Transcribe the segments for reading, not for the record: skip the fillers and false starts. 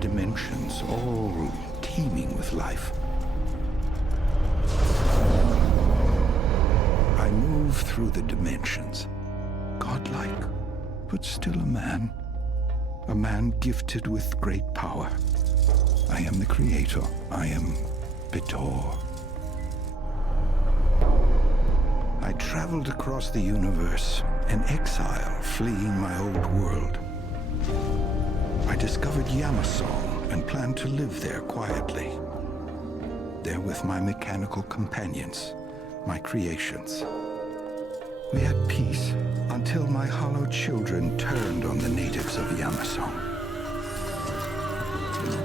dimensions, all teeming with life. I move through the dimensions, godlike, but still a man gifted with great power. I am the creator. I am Bitor. I traveled across the universe, an exile fleeing my old world. I discovered Yamasong and planned to live there quietly. There with my mechanical companions, my creations. We had peace until my hollow children turned on the natives of Yamasong.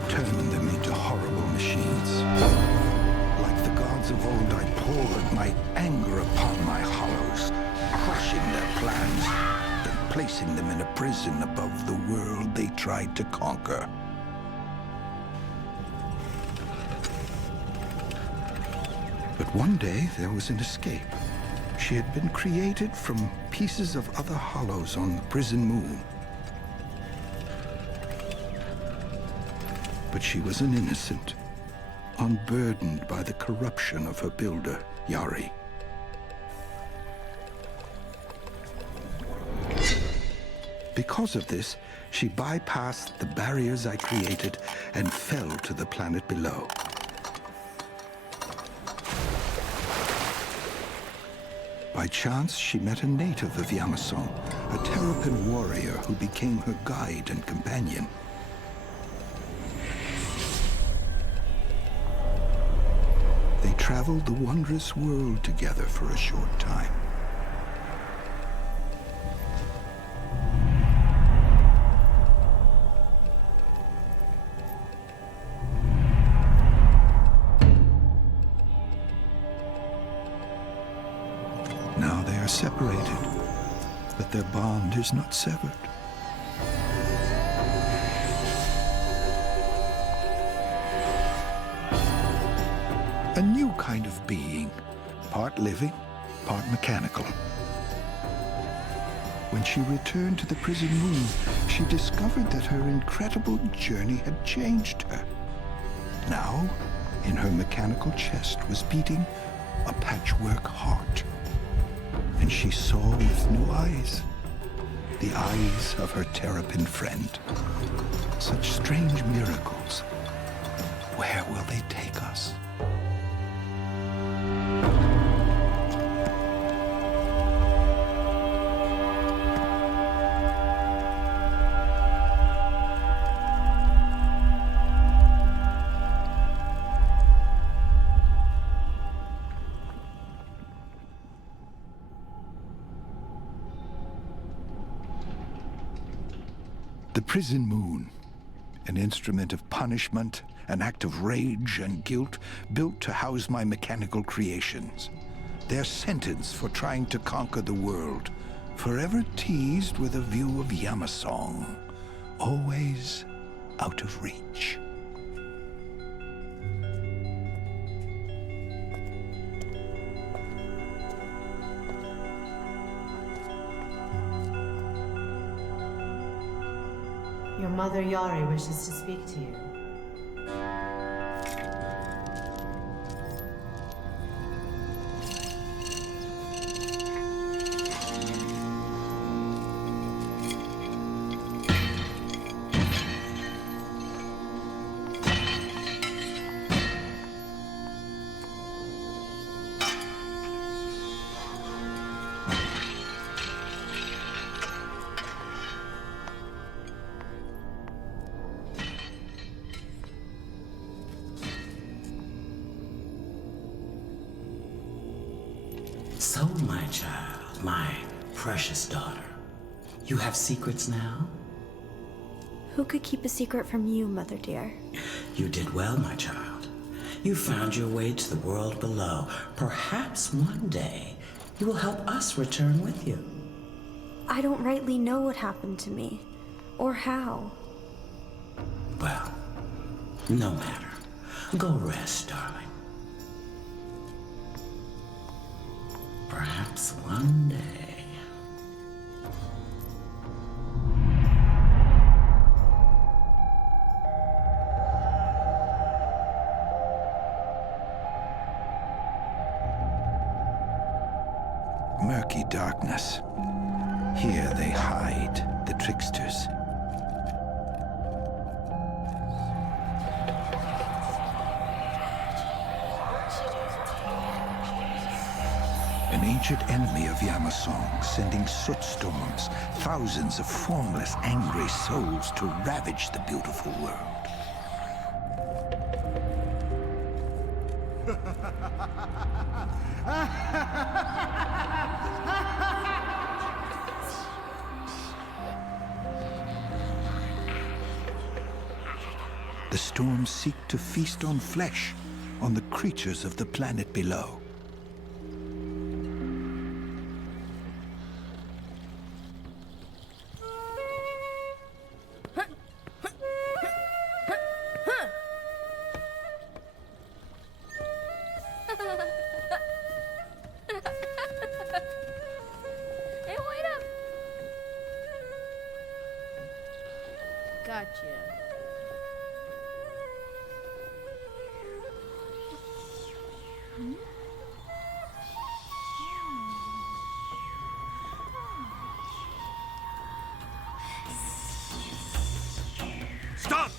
Turned them into horrible machines. Like the gods of old, I poured my anger upon my hollows, crushing their plans, then placing them in a prison above the world they tried to conquer. But one day, there was an escape. She had been created from pieces of other hollows on the prison moon. But she was an innocent, unburdened by the corruption of her builder, Yari. Because of this, she bypassed the barriers I created and fell to the planet below. By chance, she met a native of Yamasong, a terrapin warrior who became her guide and companion. They traveled the wondrous world together for a short time. Now they are separated, but their bond is not severed. A new kind of being, part living, part mechanical. When she returned to the prison moon, she discovered that her incredible journey had changed her. Now, in her mechanical chest was beating a patchwork heart. And she saw with new eyes, the eyes of her terrapin friend. Such strange miracles. Where will they take us? The prison moon, an instrument of punishment, an act of rage and guilt built to house my mechanical creations. Their sentence for trying to conquer the world, forever teased with a view of Yamasong, always out of reach. Your mother Yari wishes to speak to you. So, my child, my precious daughter, you have secrets now? Who could keep a secret from you, Mother dear? You did well, my child. You found your way to the world below. Perhaps one day you will help us return with you. I don't rightly know what happened to me, or how. Well, no matter. Go rest, darling. Perhaps one day. murky darkness. Here they hide, the tricksters. An ancient enemy of Yamasong, sending soot storms, thousands of formless, angry souls to ravage the beautiful world. The storms seek to feast on flesh, on the creatures of the planet below. Gotcha. Stop!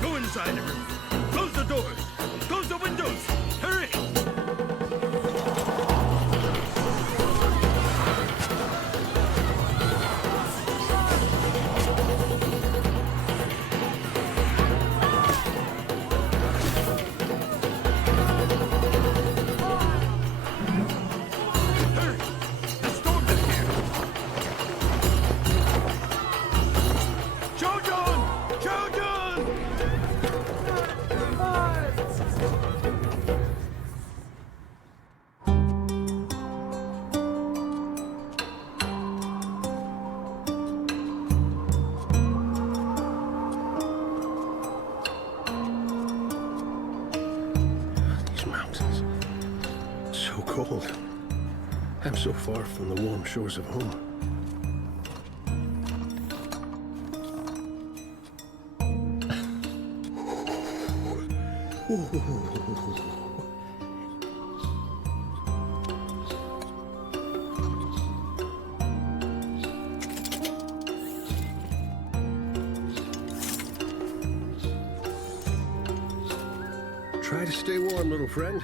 Go inside, everyone. Close the doors. Close the windows. Hurry! Hurry! The storm is here! Jojon! Jojon! These mountains. So cold. I'm so far from the warm shores of home. Try to stay warm, little friend.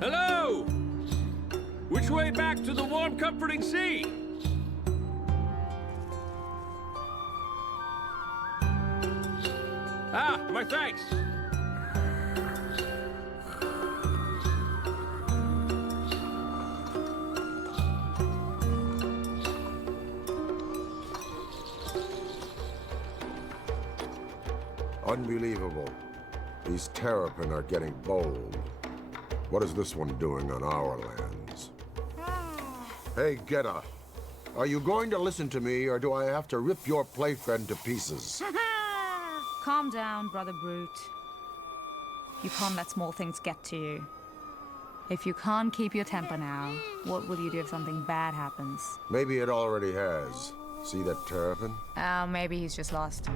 Hello! Which way back to the warm, comforting sea? Ah, my thanks. Unbelievable. These Terrapin are getting bold. What is this one doing on our lands? Hey, Geta. Are you going to listen to me, or do I have to rip your playfriend to pieces? Calm down, Brother Brute. You can't let small things get to you. If you can't keep your temper now, what will you do if something bad happens? Maybe it already has. See that Terrapin? Oh, maybe he's just lost.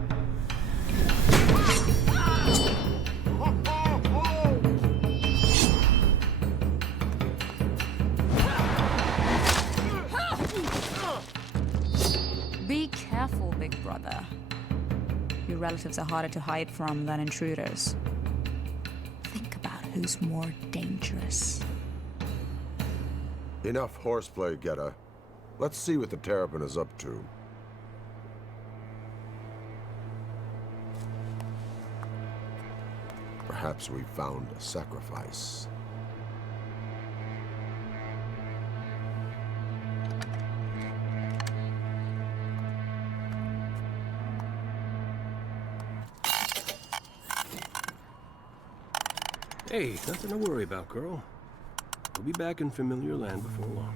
Be careful, big brother. Your relatives are harder to hide from than intruders. Think about who's more dangerous. Enough horseplay, Geta. Let's see what the Terrapin is up to. Perhaps we found a sacrifice. Hey, nothing to worry about, girl. We'll be back in familiar land before long.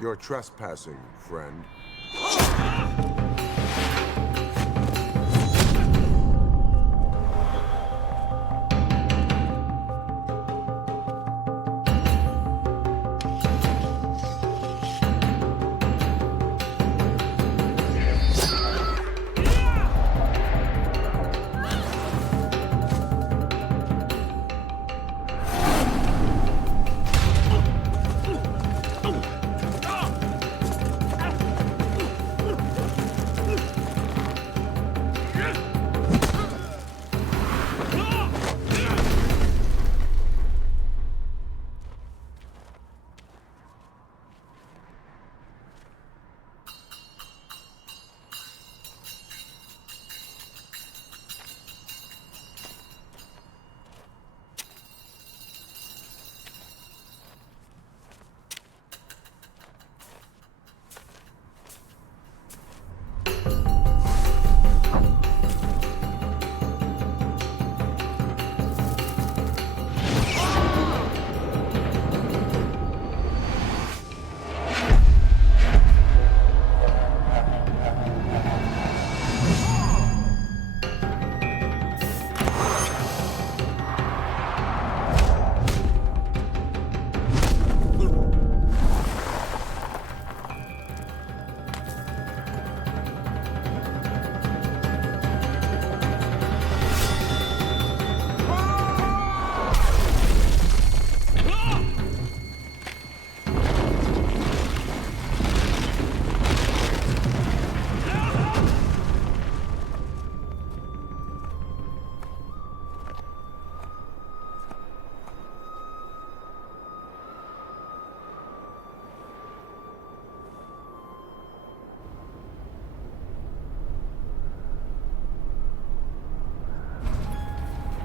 You're trespassing, friend.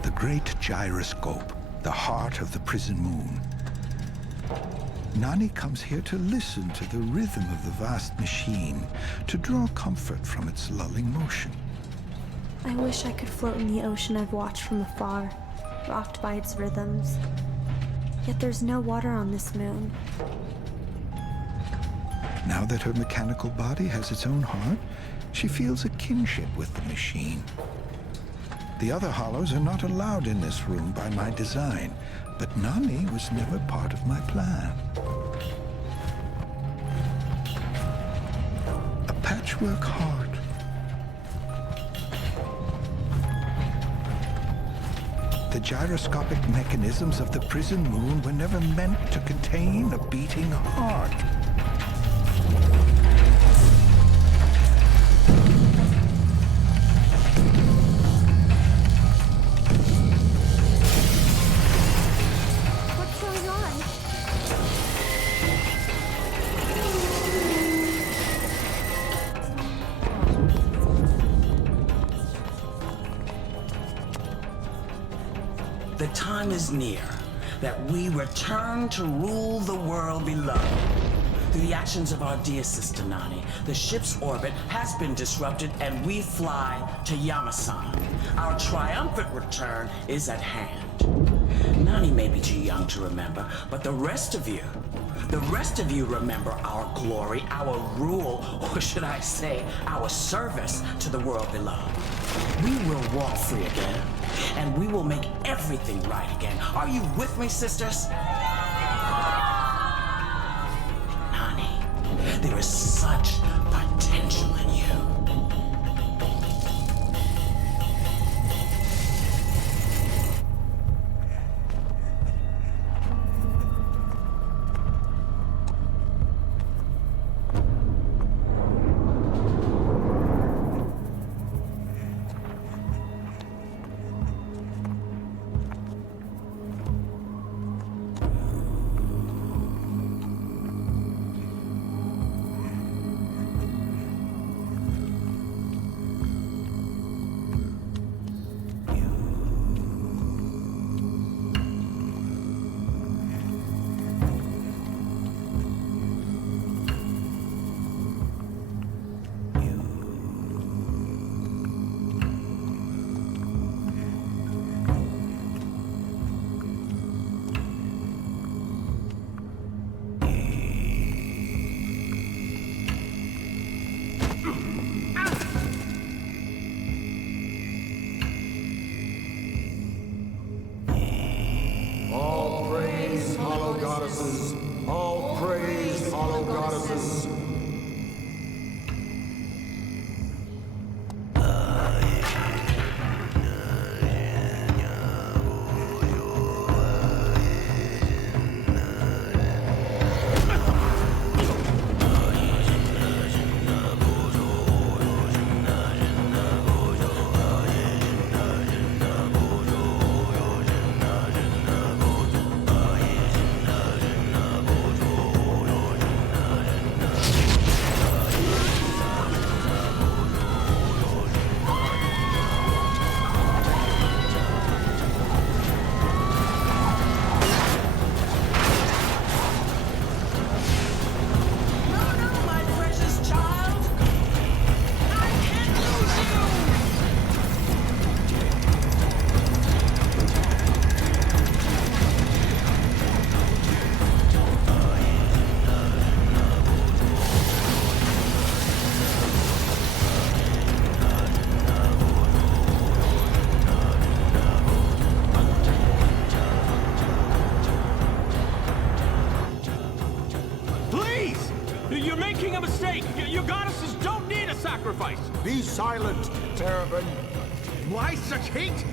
The great gyroscope, the heart of the prison moon. Nani comes here to listen to the rhythm of the vast machine, to draw comfort from its lulling motion. I wish I could float in the ocean I've watched from afar, rocked by its rhythms. Yet there's no water on this moon. Now that her mechanical body has its own heart, she feels a kinship with the machine. The other hollows are not allowed in this room by my design, but Nani was never part of my plan. A patchwork heart. The gyroscopic mechanisms of the prison moon were never meant to contain a beating heart. The time is near that we return to rule the world below. Through the actions of our dear sister Nani, the ship's orbit has been disrupted and we fly to Yamasong. Our triumphant return is at hand. Nani may be too young to remember, but the rest of you remember our glory, our rule, or should I say, our service to the world below. We will walk free again, and we will make everything right again. Are you with me, sisters? Nani, there is such potential in you. goddesses. All praise, hollow goddesses. You're making a mistake! Your goddesses don't need a sacrifice! Be silent, Terrapin. Why such hate?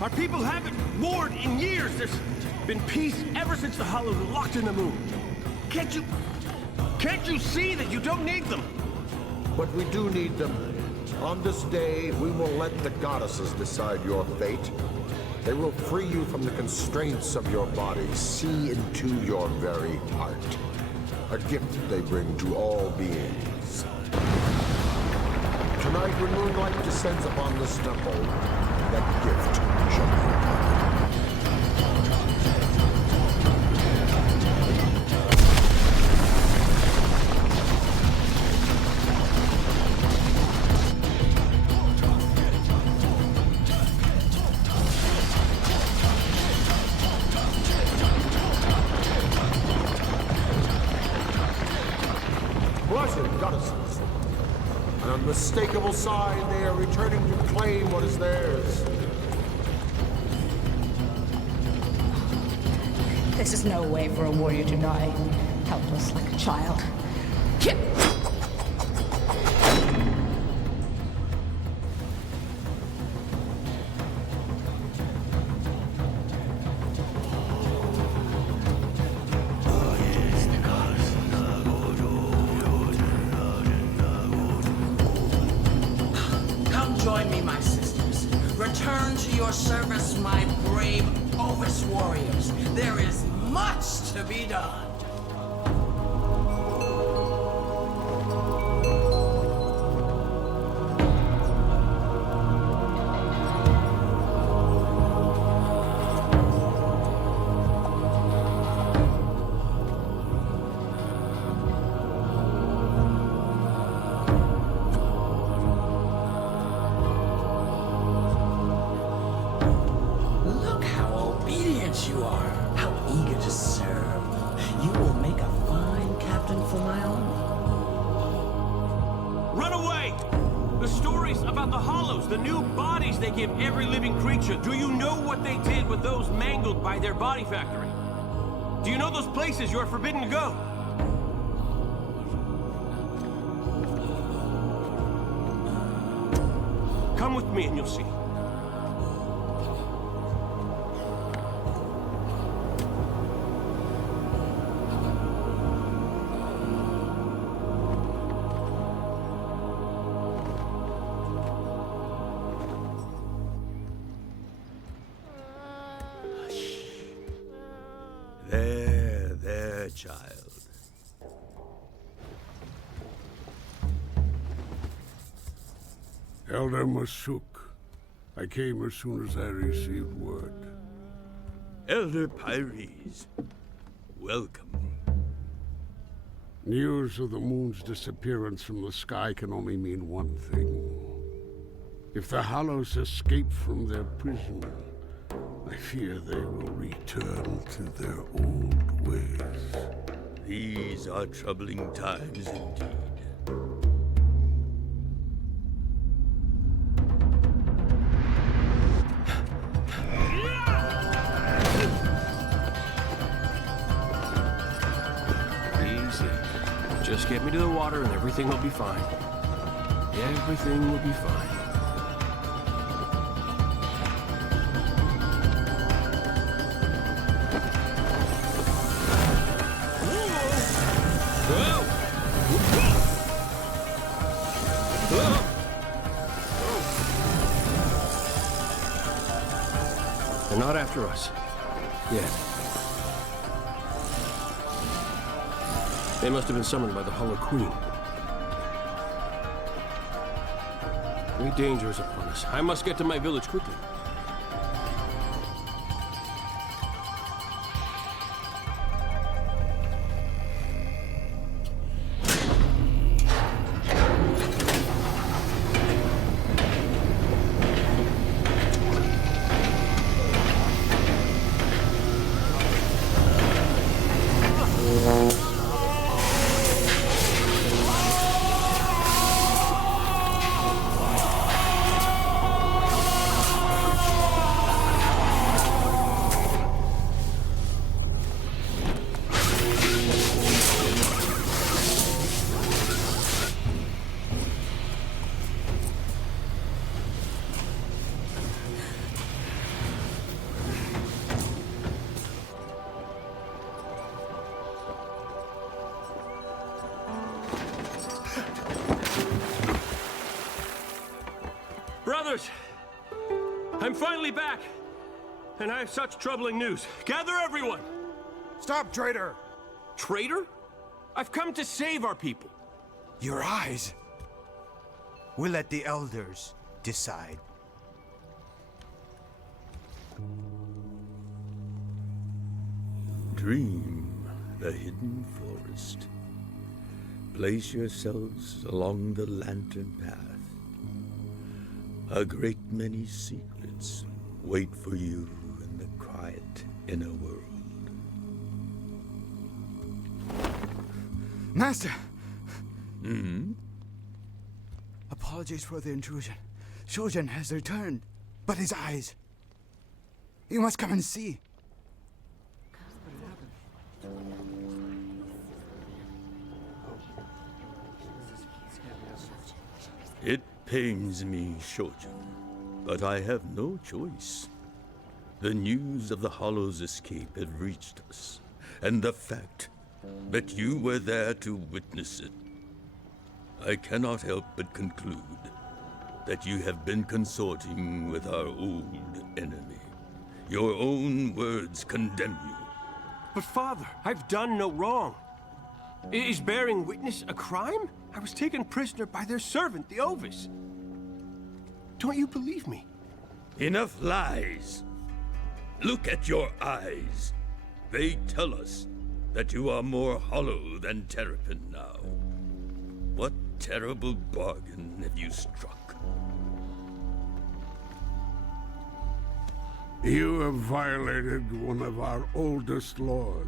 Our people haven't warred in years. There's been peace ever since the Hollows were locked in the moon. Can't you see that you don't need them? But we do need them. On this day, we will let the goddesses decide your fate. They will free you from the constraints of your body, see into your very heart. A gift they bring to all beings. Tonight, when moonlight descends upon this temple, that gift shall be upon you. Goddesses. An unmistakable sign they are returning to claim what is theirs. This is no way for a warrior to die, helpless like a child. Join me, my sisters. Return to your service, my brave Ovis warriors. There is much to be done. You are. How eager to serve. You will make a fine captain for my army. Run away! The stories about the Hollows, the new bodies they give every living creature. Do you know what they did with those mangled by their body factory? Do you know those places you are forbidden to go? Come with me and you'll see. There, child. Elder Masuk, I came as soon as I received word. Elder Pyres, welcome. News of the moon's disappearance from the sky can only mean one thing. If the Hollows escape from their prison, I fear they will return to their old ways. These are troubling times indeed. easy. Just get me to the water and everything will be fine. Everything will be fine. They're not after us. Yet. They must have been summoned by the Hollow Queen. Great danger is upon us. I must get to my village quickly. Brothers, I'm finally back, and I have such troubling news. Gather everyone! Stop, traitor! Traitor? I've come to save our people. Your eyes. We'll let the elders decide. Dream the hidden forest. Place yourselves along the lantern path. A great many secrets wait for you in the quiet inner world. Master! Hmm? Apologies for the intrusion. Shojin has returned, but his eyes. You must come and see. It pains me, Shojin, but I have no choice. The news of the Hollow's escape had reached us, and the fact that you were there to witness it. I cannot help but conclude that you have been consorting with our old enemy. Your own words condemn you. But Father, I've done no wrong. Is bearing witness a crime? I was taken prisoner by their servant, the Ovis. Don't you believe me? Enough lies. Look at your eyes. They tell us that you are more hollow than Terrapin now. What terrible bargain have you struck? You have violated one of our oldest laws.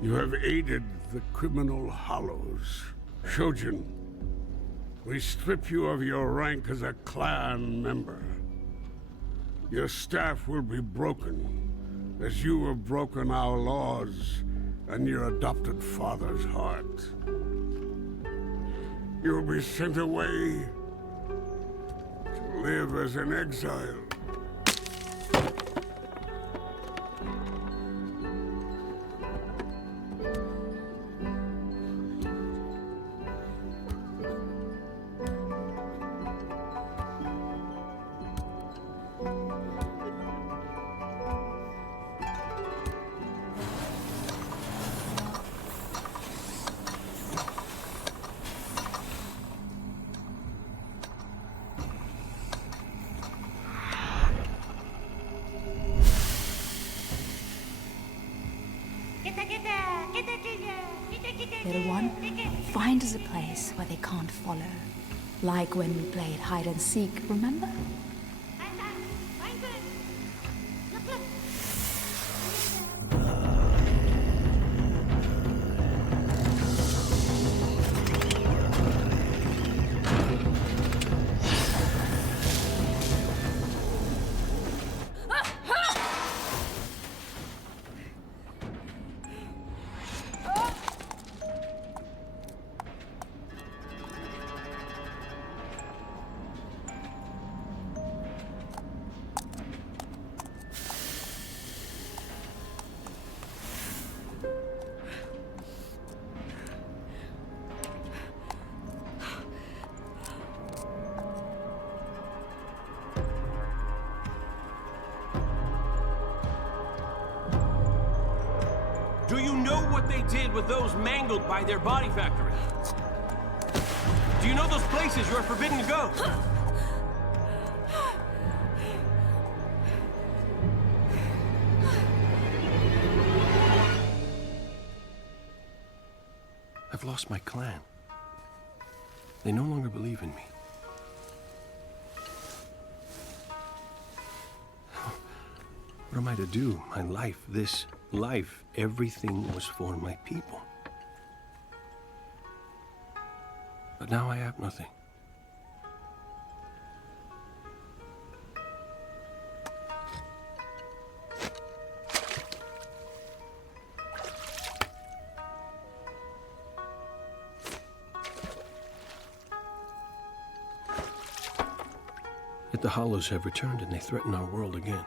You have aided the criminal Hollows. Shojin, we strip you of your rank as a clan member. Your staff will be broken, as you have broken our laws and your adopted father's heart. You will be sent away to live as an exile. Little one, find us a place where they can't follow. Like when we played hide and seek, remember? know what they did with those mangled by their body factory? Do you know those places you are forbidden to go? I've lost my clan. They no longer believe in me. What am I to do? My life, this life, everything was for my people. But now I have nothing. Yet the Hollows have returned and they threaten our world again.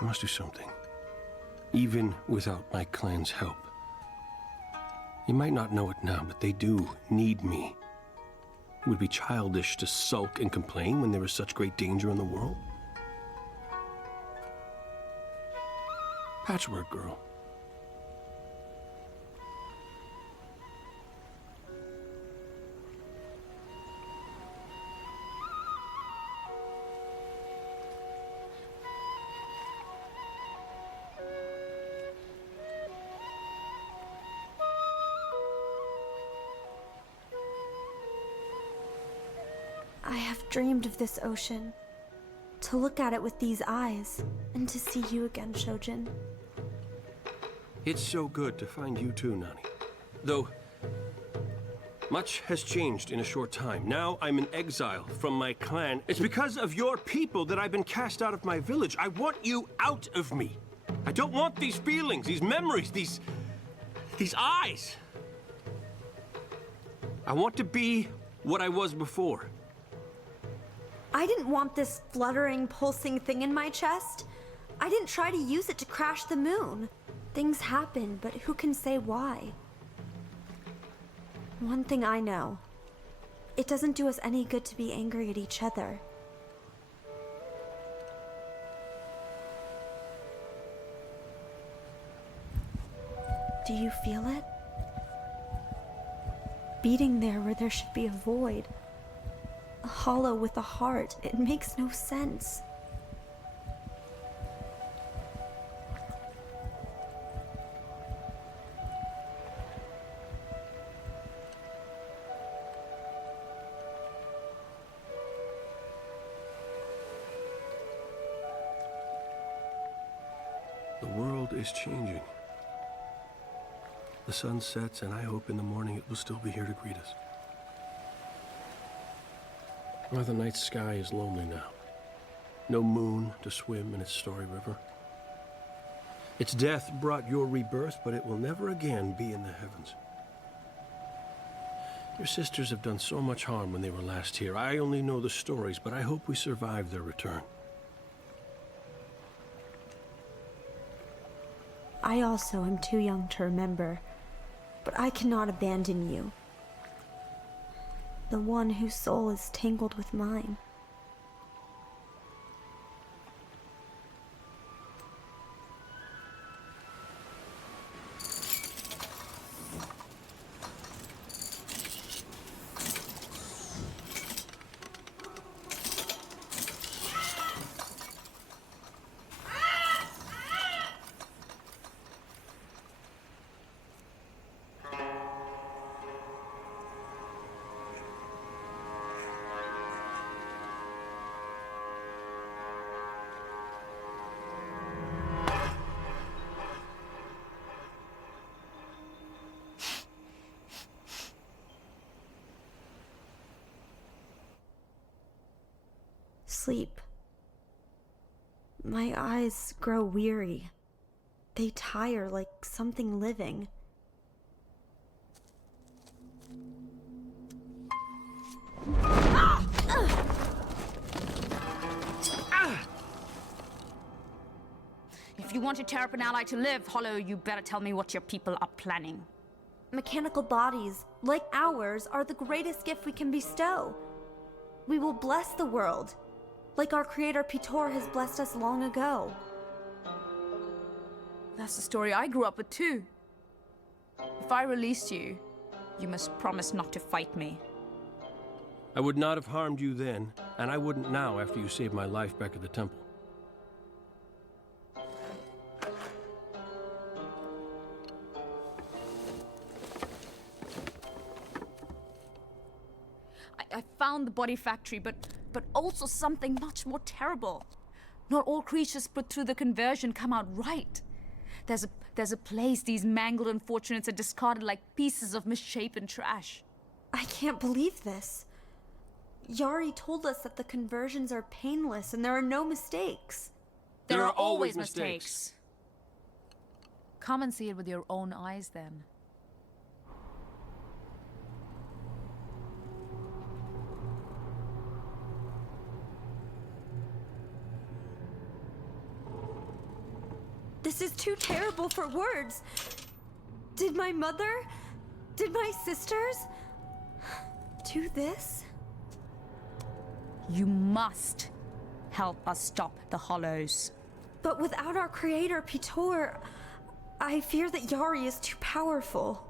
I must do something, even without my clan's help. You might not know it now, but they do need me. It would be childish to sulk and complain when there is such great danger in the world. Patchwork girl. I have dreamed of this ocean. To look at it with these eyes, and to see you again, Shojin. It's so good to find you too, Nani. Though, much has changed in a short time. Now I'm in exile from my clan. It's because of your people that I've been cast out of my village. I want you out of me. I don't want these feelings, these memories, these eyes. I want to be what I was before. I didn't want this fluttering, pulsing thing in my chest. I didn't try to use it to crash the moon. Things happen, but who can say why? One thing I know. It doesn't do us any good to be angry at each other. Do you feel it? Beating there where there should be a void. A hollow with a heart. It makes no sense. The world is changing. The sun sets, and I hope in the morning it will still be here to greet us. Well, the night sky is lonely now. No moon to swim in its story river. Its death brought your rebirth, but it will never again be in the heavens. Your sisters have done so much harm when they were last here. I only know the stories, but I hope we survive their return. I also am too young to remember, but I cannot abandon you. The one whose soul is tangled with mine. Sleep. My eyes grow weary. They tire like something living. If you want your Terrapin ally to live, Hollow, you better tell me what your people are planning. Mechanical bodies, like ours, are the greatest gift we can bestow. We will bless the world, Like our creator Pitor has blessed us long ago. That's the story I grew up with too. If I released you, you must promise not to fight me. I would not have harmed you then, and I wouldn't now after you saved my life back at the temple. I found the body factory, but also something much more terrible. Not all creatures put through the conversion come out right. There's a place these mangled unfortunates are discarded like pieces of misshapen trash. I can't believe this. Yari told us that the conversions are painless and there are no mistakes. There are always mistakes. Come and see it with your own eyes then. This is too terrible for words. Did my mother? Did my sisters? Do this? You must help us stop the Hollows. But without our creator, Pitor, I fear that Yari is too powerful.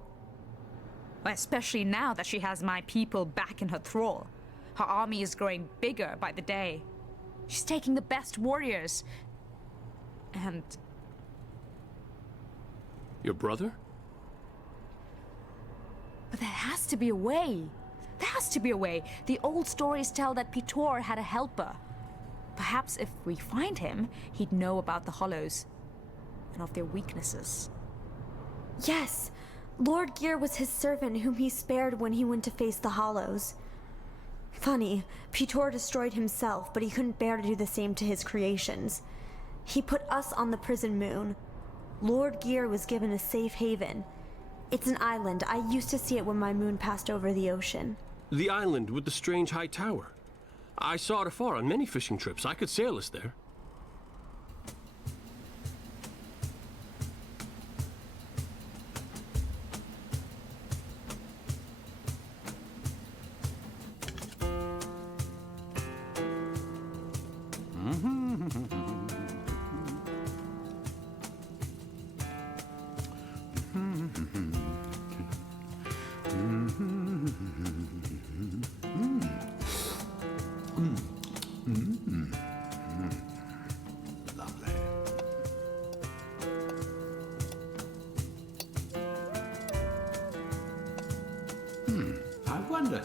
Especially now that she has my people back in her thrall. Her army is growing bigger by the day. She's taking the best warriors. And... Your brother? But there has to be a way. There has to be a way. The old stories tell that Pitor had a helper. Perhaps if we find him, he'd know about the Hollows and of their weaknesses. Yes, Lord Gear was his servant whom he spared when he went to face the Hollows. Funny, Pitor destroyed himself, but he couldn't bear to do the same to his creations. He put us on the prison moon. Lord Gear was given a safe haven. It's an island. I used to see it when my moon passed over the ocean. The island with the strange high tower. I saw it afar on many fishing trips. I could sail us there.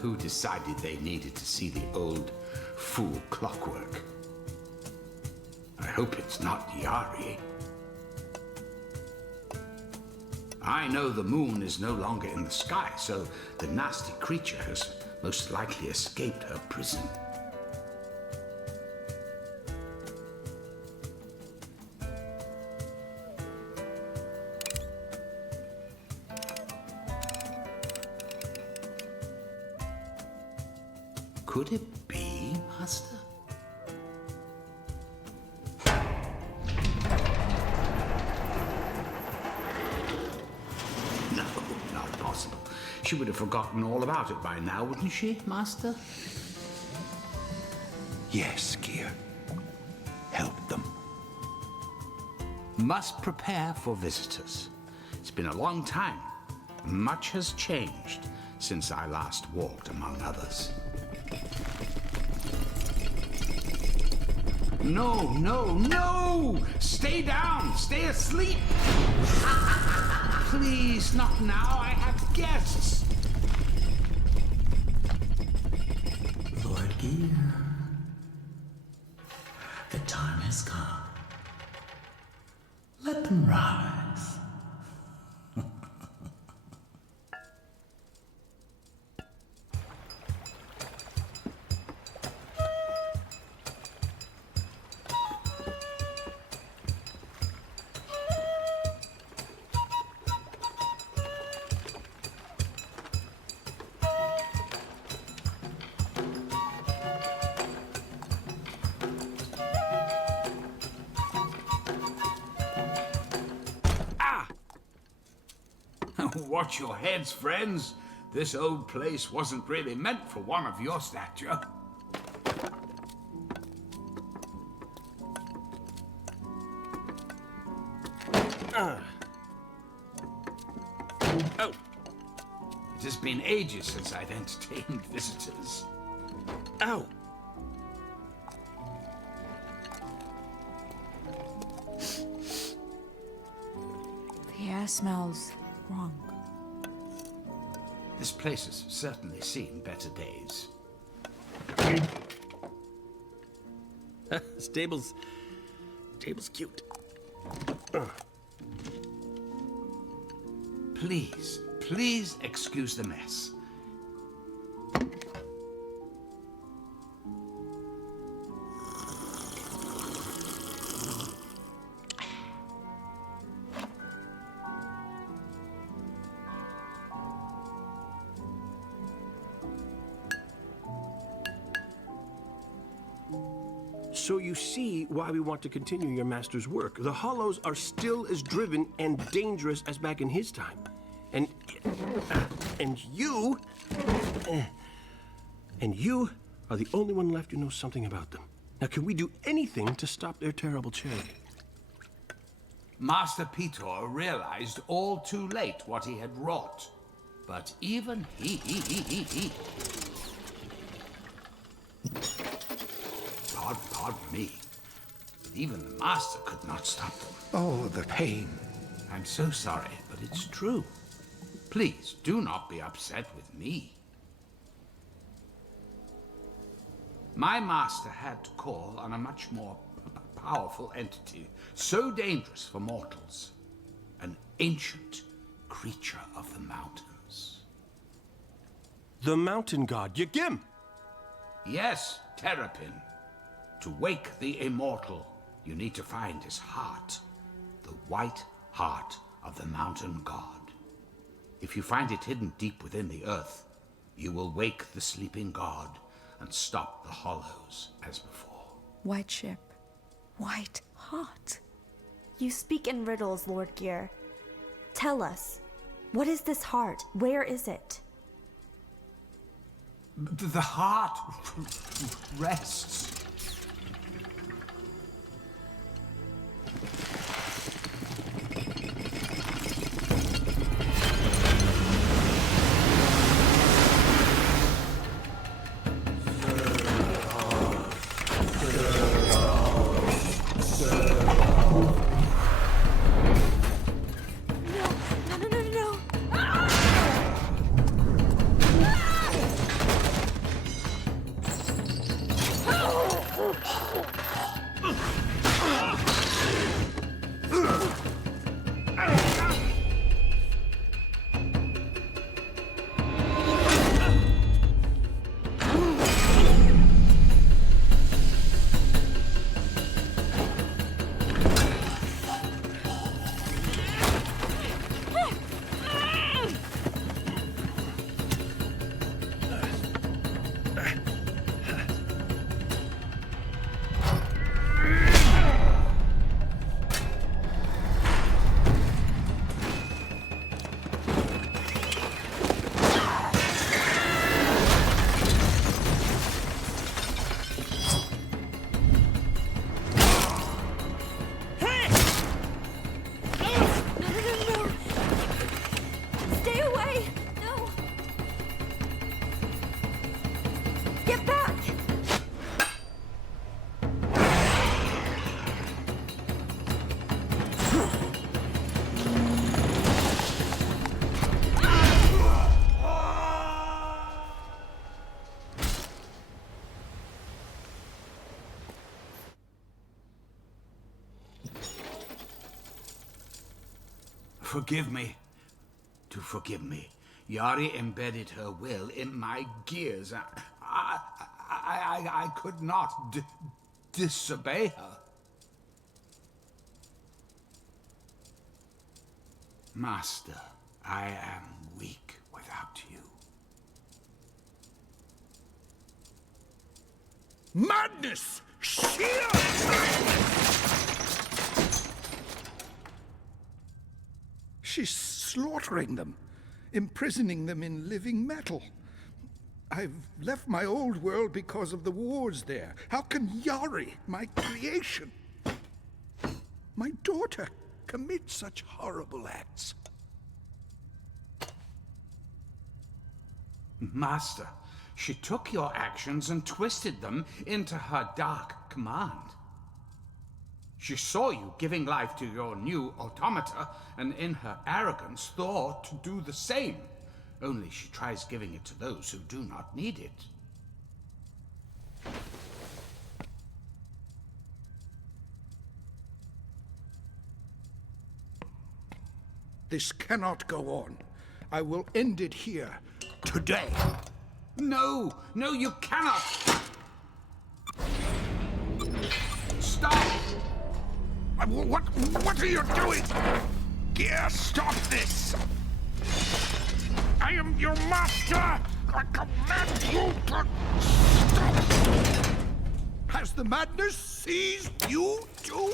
Who decided they needed to see the old fool clockwork? I hope it's not Yari. I know the moon is no longer in the sky, so the nasty creature has most likely escaped her prison. Could it be, Master? No, not possible. She would have forgotten all about it by now, wouldn't she, Master? Yes, Gear. Help them. Must prepare for visitors. It's been a long time. Much has changed since I last walked among others. No, no, no! Stay down! Stay asleep! Please, not now. I have guests. Lord Gear, the time has come. Let them rise. Watch your heads, friends. This old place wasn't really meant for one of your stature. Oh. It has been ages since I've entertained visitors. Ow! The air smells wrong. This place has certainly seen better days. This table's cute. Please excuse the mess. So you see why we want to continue your master's work. The Hollows are still as driven and dangerous as back in his time. And you are the only one left who knows something about them. Now, can we do anything to stop their terrible charity? Master Pitor realized all too late what he had wrought. But even he... Pardon me. But even the Master could not stop them. Oh, the pain. I'm so sorry, but it's true. Please, do not be upset with me. My master had to call on a much more powerful entity, so dangerous for mortals. An ancient creature of the mountains. The mountain god, Yagim! Yes, Terrapin. To wake the immortal, you need to find his heart. The white heart of the mountain god. If you find it hidden deep within the earth, you will wake the sleeping god and stop the Hollows as before. White ship. White heart. You speak in riddles, Lord Gear. Tell us, what is this heart? Where is it? The heart rests. Forgive me. To forgive me. Yari embedded her will in my gears. I could not disobey her. Master, I am weak without you. Madness! Sheer! She's slaughtering them, imprisoning them in living metal. I've left my old world because of the wars there. How can Yari, my creation, my daughter, commit such horrible acts? Master, she took your actions and twisted them into her dark command. She saw you giving life to your new automata, and in her arrogance thought to do the same. Only she tries giving it to those who do not need it. This cannot go on. I will end it here, today. No, no, you cannot! Stop! What are you doing? Kehre, stop this! I am your master! I command you to stop! Has the madness seized you too?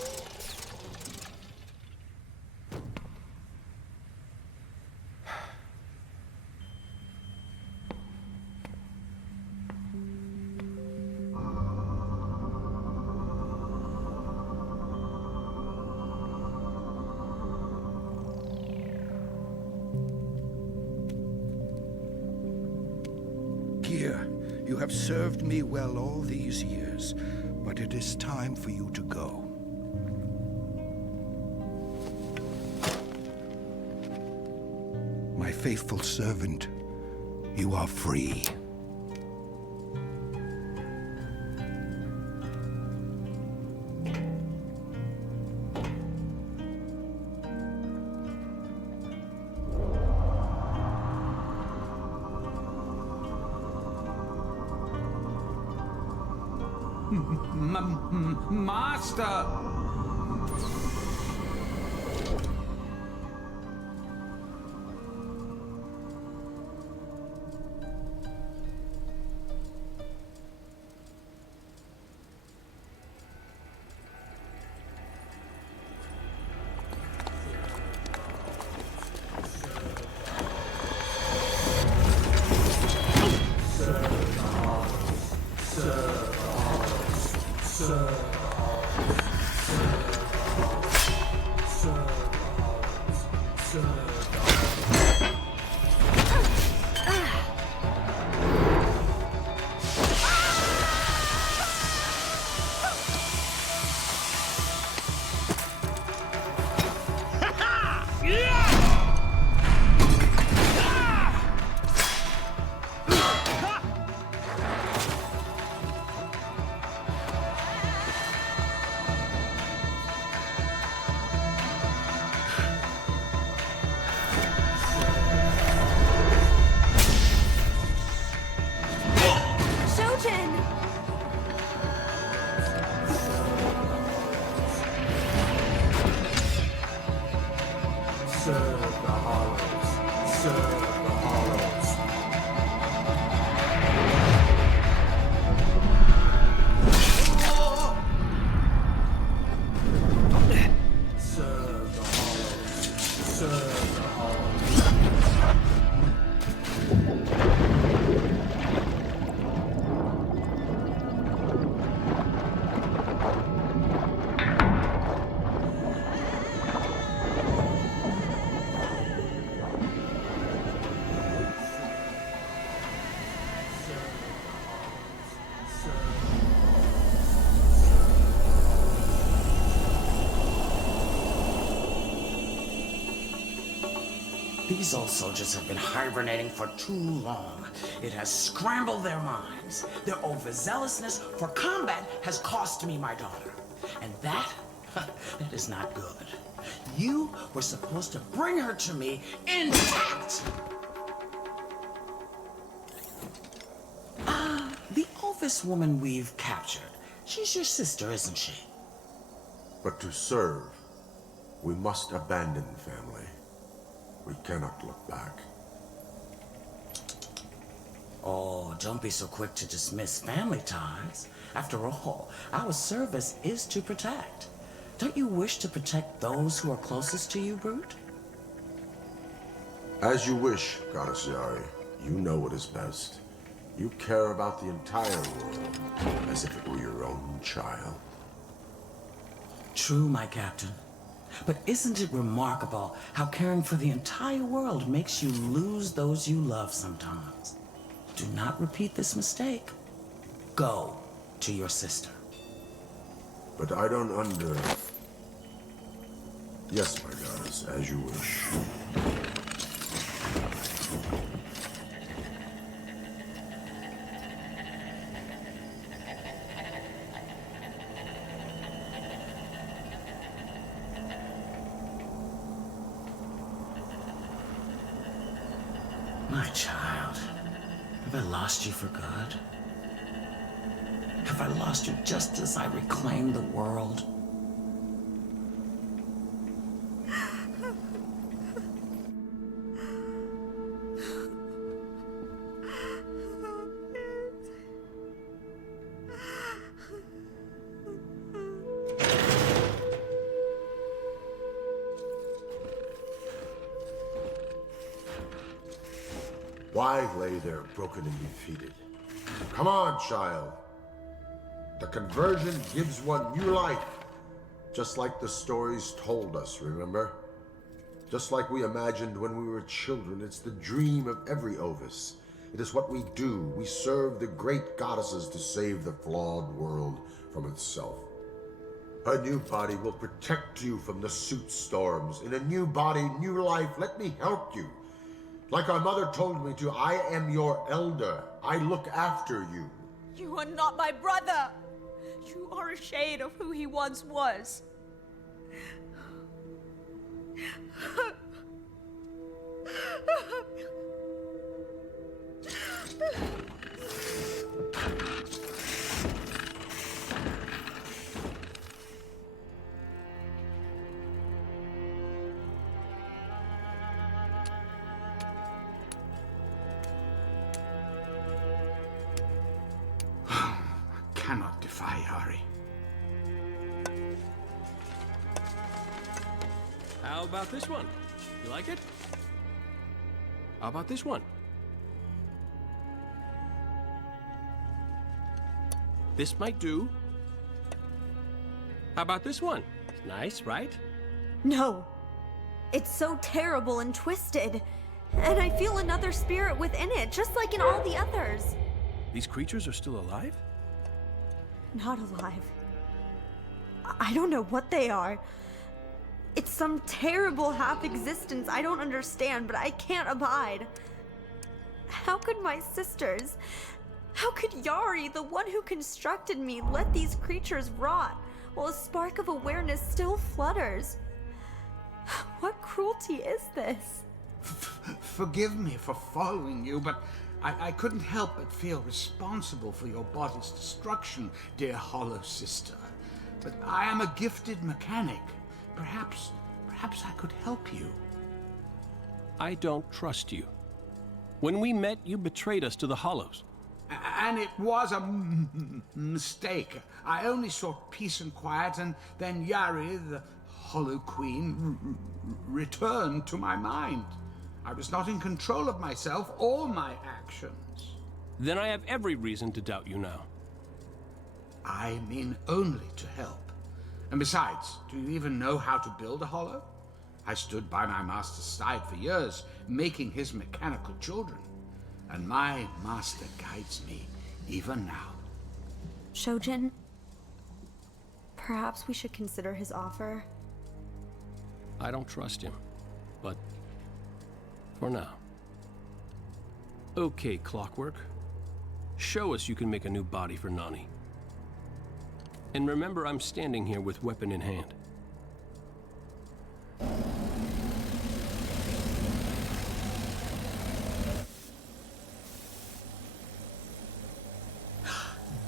You have served me well all these years, but it is time for you to go. My faithful servant, you are free. Master! These old soldiers have been hibernating for too long. It has scrambled their minds. Their overzealousness for combat has cost me my daughter. And that is not good. You were supposed to bring her to me intact. The Ovis woman we've captured. She's your sister, isn't she? But to serve, we must abandon family. We cannot look back. Oh, don't be so quick to dismiss family ties. After all, our service is to protect. Don't you wish to protect those who are closest to you, Brute? As you wish, Goddess Yari. You know what is best. You care about the entire world, as if it were your own child. True, my captain. But isn't it remarkable how caring for the entire world makes you lose those you love sometimes? Do not repeat this mistake. Go to your sister. But I don't Yes, my goddess, as you wish. My child, have I lost you for good? Have I lost you just as I reclaimed the world? Why lay there broken and defeated? Come on, child. The conversion gives one new life. Just like the stories told us, remember? Just like we imagined when we were children, it's the dream of every Ovis. It is what we do. We serve the great goddesses to save the flawed world from itself. A new body will protect you from the suit storms. In a new body, new life, let me help you. Like our mother told me to, I am your elder. I look after you. You are not my brother. You are a shade of who he once was. Cannot defy Yari. How about this one? You like it? How about this one? This might do. How about this one? It's nice, right? No. It's so terrible and twisted. And I feel another spirit within it, just like in all the others. These creatures are still alive? Not alive. I don't know what they are. It's some terrible half-existence I don't understand, but I can't abide. How could my sisters, how could Yari, the one who constructed me, let these creatures rot while a spark of awareness still flutters? What cruelty is this? Forgive me for following you, but I couldn't help but feel responsible for your body's destruction, dear Hollow Sister. But I am a gifted mechanic. Perhaps I could help you. I don't trust you. When we met, you betrayed us to the Hollows. And it was a mistake. I only sought peace and quiet, and then Yari, the Hollow Queen, returned to my mind. I was not in control of myself or my actions. Then I have every reason to doubt you now. I mean only to help. And besides, do you even know how to build a hollow? I stood by my master's side for years, making his mechanical children. And my master guides me, even now. Shojin, perhaps we should consider his offer. I don't trust him, but for now. Okay, Clockwork. Show us you can make a new body for Nani. And remember, I'm standing here with weapon in hand.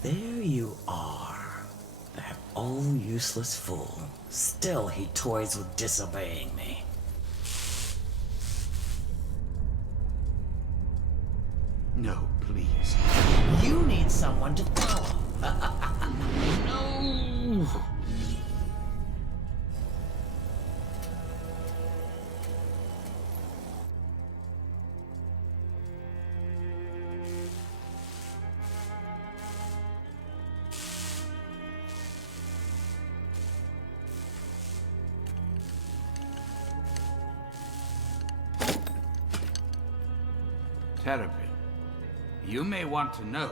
There you are. That old useless fool. Still he toys with disobeying me. No, please. You need someone to follow. No! Terrapin, you may want to know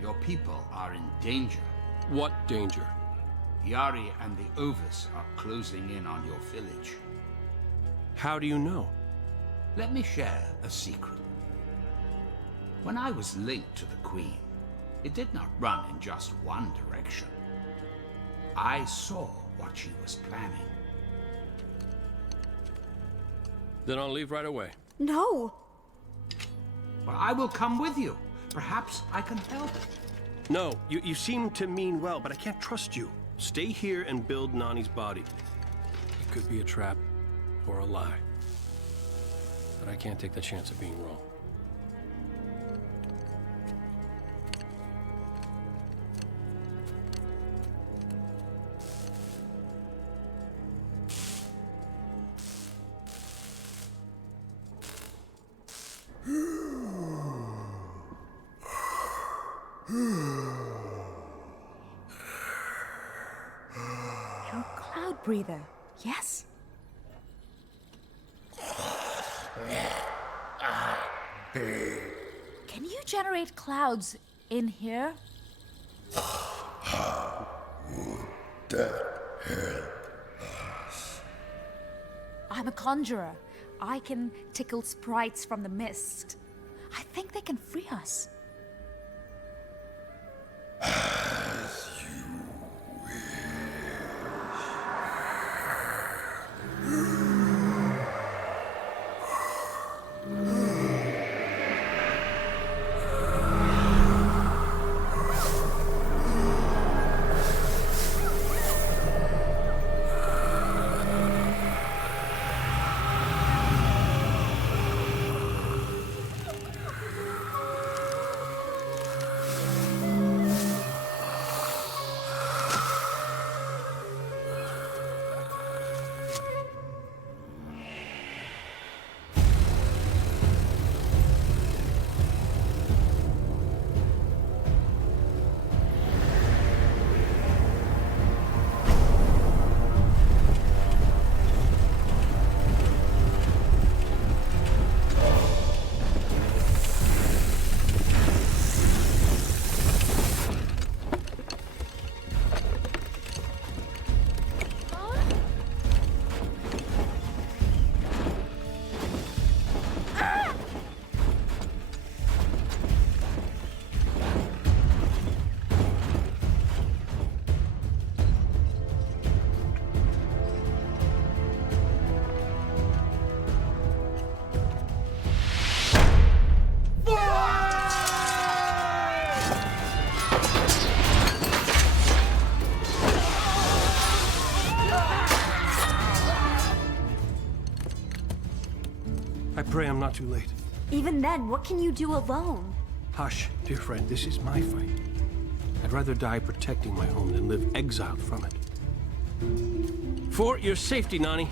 your people are in danger. What danger? Yari and the Ovis are closing in on your village. How do you know? Let me share a secret. When I was linked to the Queen, it did not run in just one direction. I saw what she was planning. Then I'll leave right away. No! Well, I will come with you. Perhaps I can help. No, you seem to mean well, but I can't trust you. Stay here and build Nani's body. It could be a trap or a lie. But I can't take the chance of being wrong. You're a cloud breather, yes? Can you generate clouds in here? I'm a conjurer. I can tickle sprites from the mist. I think they can free us. I pray I'm not too late. Even then, what can you do alone? Hush, dear friend, this is my fight. I'd rather die protecting my home than live exiled from it. For your safety, Nani.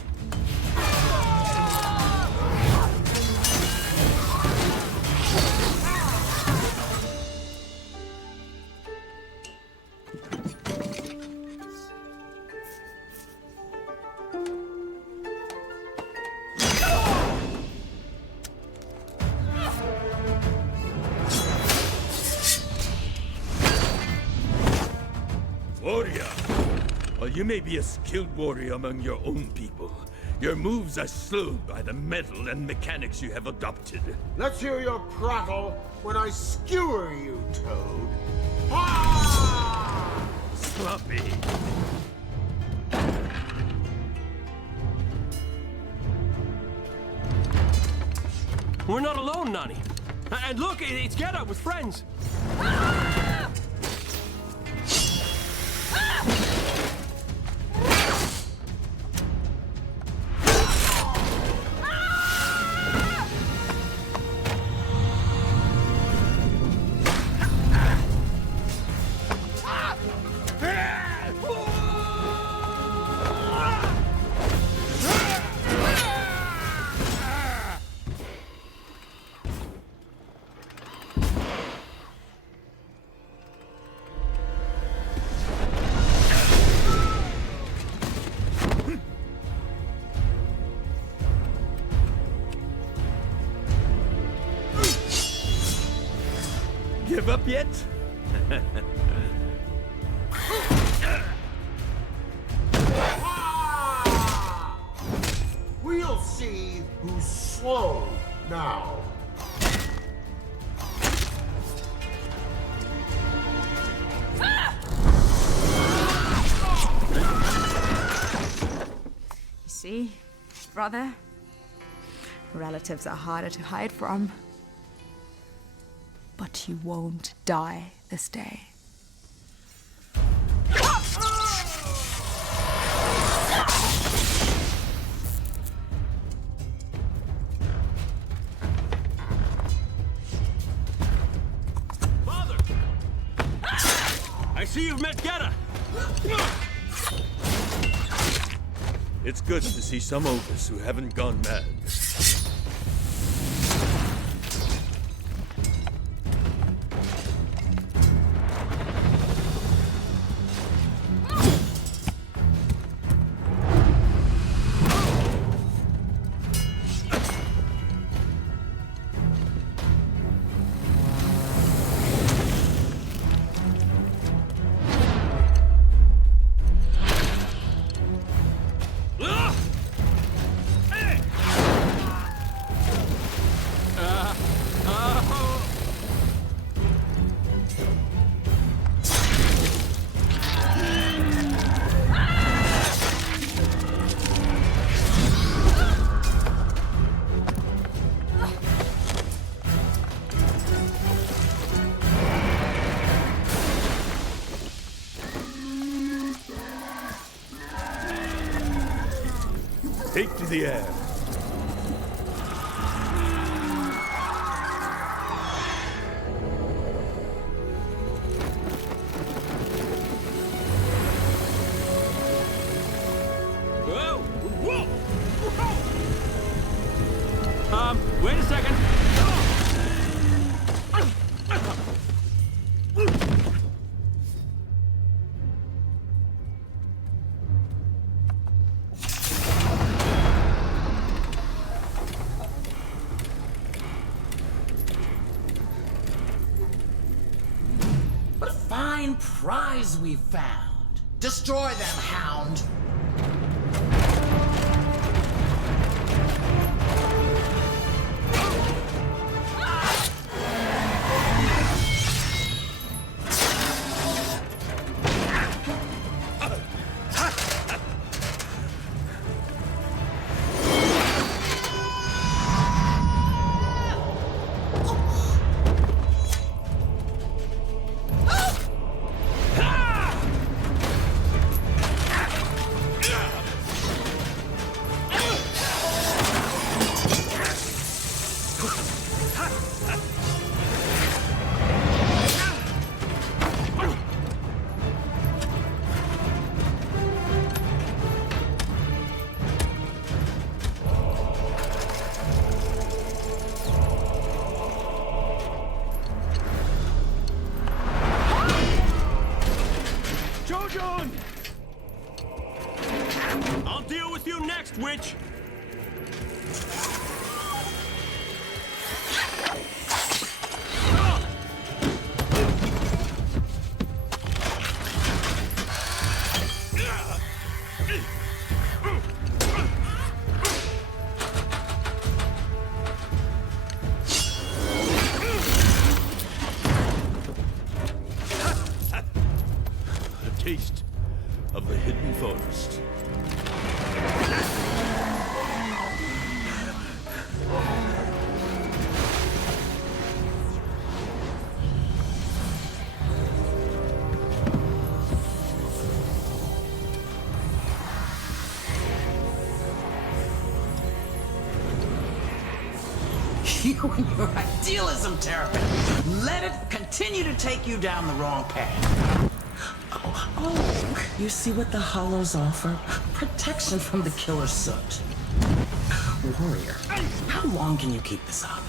Warrior! While you may be a skilled warrior among your own people, your moves are slowed by the metal and mechanics you have adopted. Let's hear your prattle when I skewer you, Toad. Ah! Sloppy. We're not alone, Nani. And look, it's Kehre with friends. give up yet? We'll see who's slow now. You see, brother, relatives are harder to hide from. But you won't die this day. Father! I see you've met Kehre! It's good to see some of us who haven't gone mad. Take to the air. Whoa! Whoa! Whoa! Wait a second. Prize we found. Destroy them, hound. I'll deal with you next, witch! A taste of the hidden forest. You and your idealism, Terrapin. Let it continue to take you down the wrong path. Oh, you see what the Hollows offer? Protection from the killer soot. Warrior, how long can you keep this up?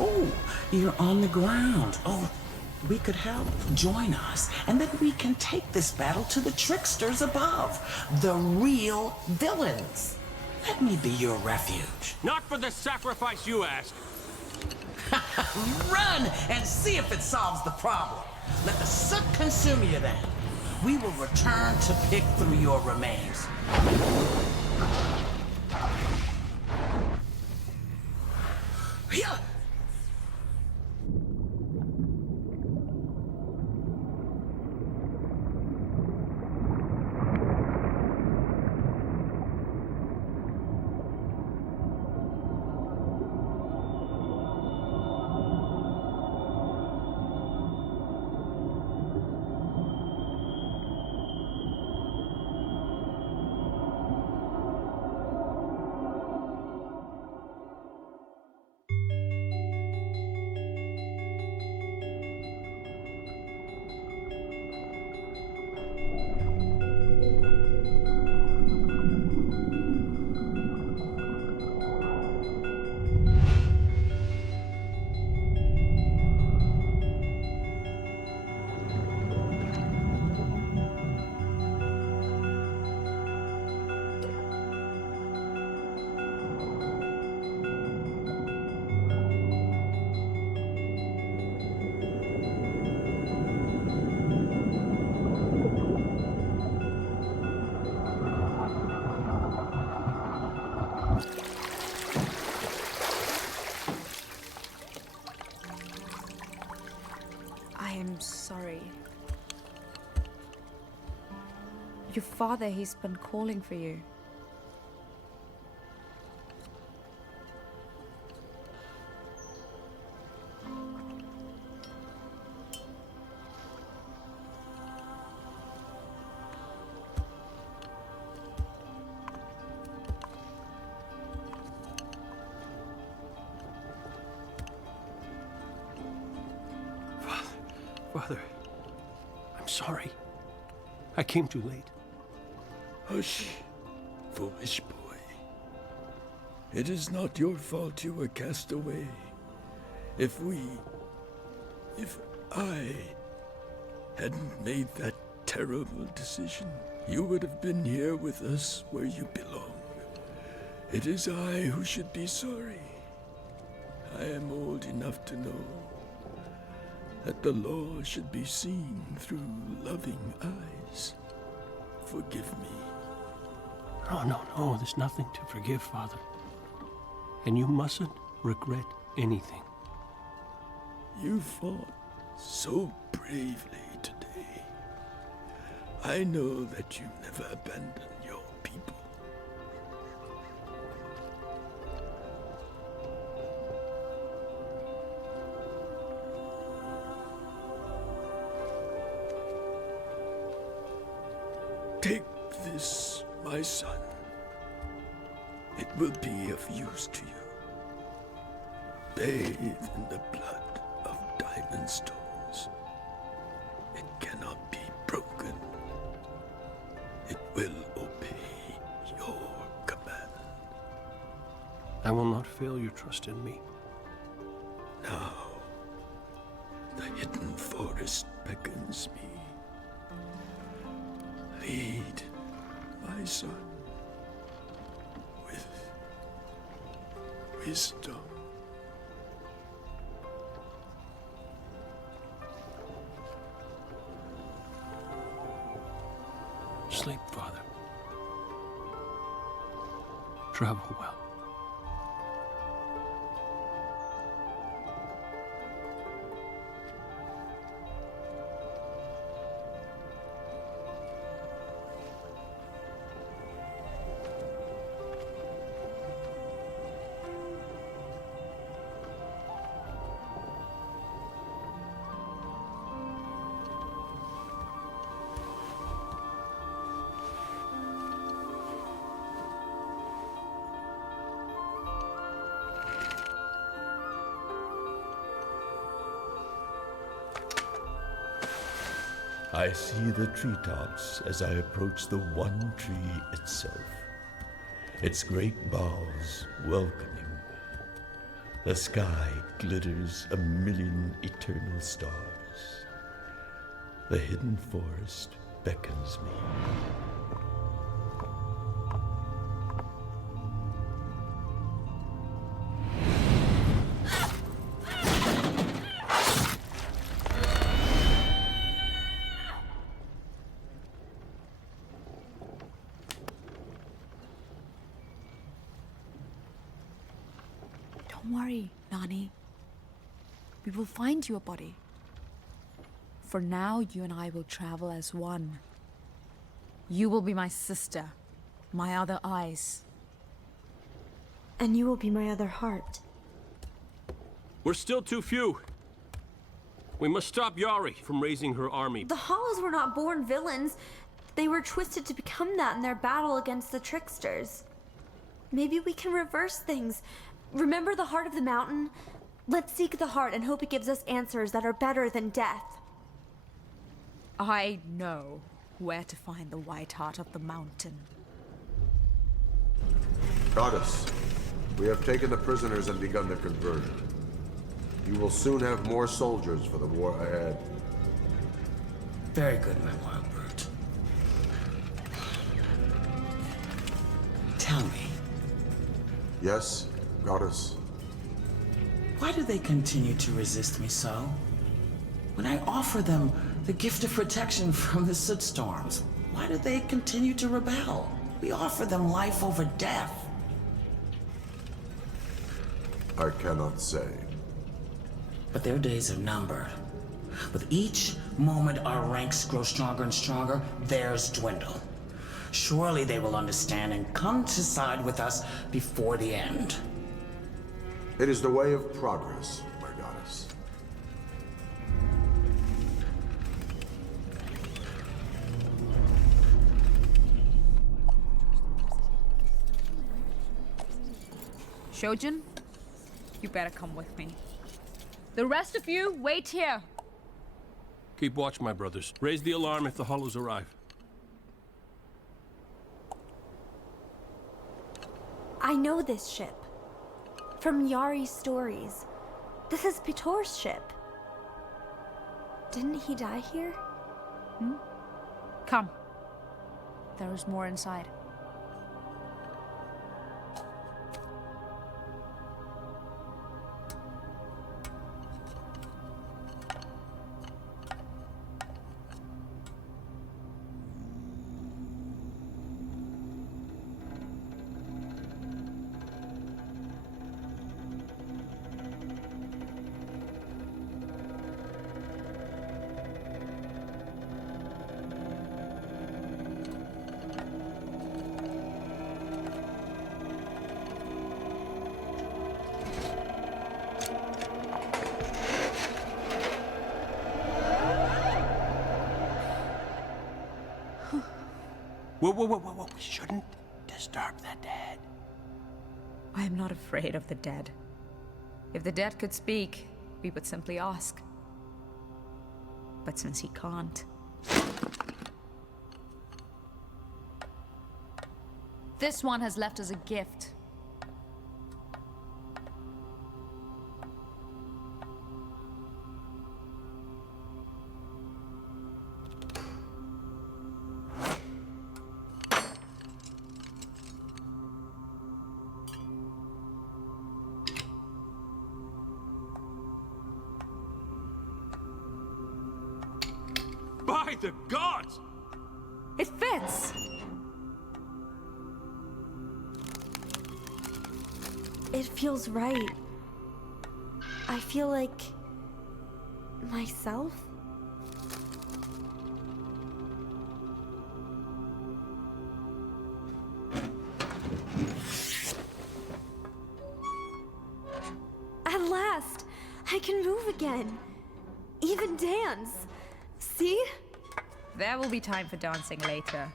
Oh, you're on the ground. Oh, we could help. Join us, and then we can take this battle to the tricksters above, the real villains. Let me be your refuge. Not for the sacrifice you ask. Run and see if it solves the problem. Let the soot consume you then. We will return to pick through your remains. Yeah. I'm sorry. Your father, he's been calling for you. Father, I'm sorry. I came too late. Hush, foolish boy. It is not your fault you were cast away. If I hadn't made that terrible decision, you would have been here with us where you belong. It is I who should be sorry. I am old enough to know that the law should be seen through loving eyes. Forgive me. No, there's nothing to forgive, Father. And you mustn't regret anything. You fought so bravely today. I know that you never abandon your people. Take this, my son. It will be of use to you. Bathe in the blood of diamond stones. It cannot be broken. It will obey your command. I will not fail your trust in me. Now, the hidden forest beckons me. Lead, my son, with wisdom. Sleep, Father. Travel well. I see the treetops as I approach the one tree itself, its great boughs welcoming. The sky glitters a million eternal stars. The hidden forest beckons me. Don't worry, Nani. We will find you a body. For now, you and I will travel as one. You will be my sister, my other eyes. And you will be my other heart. We're still too few. We must stop Yari from raising her army. The Hollows were not born villains. They were twisted to become that in their battle against the tricksters. Maybe we can reverse things. Remember the heart of the mountain? Let's seek the heart and hope it gives us answers that are better than death. I know where to find the white heart of the mountain. Goddess, we have taken the prisoners and begun the conversion. You will soon have more soldiers for the war ahead. Very good, my wild bird. Tell me. Yes, Goddess? Why do they continue to resist me so? When I offer them the gift of protection from the soot storms, why do they continue to rebel? We offer them life over death. I cannot say. But their days are numbered. With each moment our ranks grow stronger and stronger, theirs dwindle. Surely they will understand and come to side with us before the end. It is the way of progress, my goddess. Shojin, you better come with me. The rest of you, wait here. Keep watch, my brothers. Raise the alarm if the Hollows arrive. I know this ship. From Yari's stories. This is Pitor's ship. Didn't he die here? Come. There is more inside. Whoa. We shouldn't disturb the dead. I am not afraid of the dead. If the dead could speak, we would simply ask. But since he can't... This one has left us a gift. By the gods! It fits! It feels right. I feel like... myself? At last! I can move again. Even dance. See? There will be time for dancing later.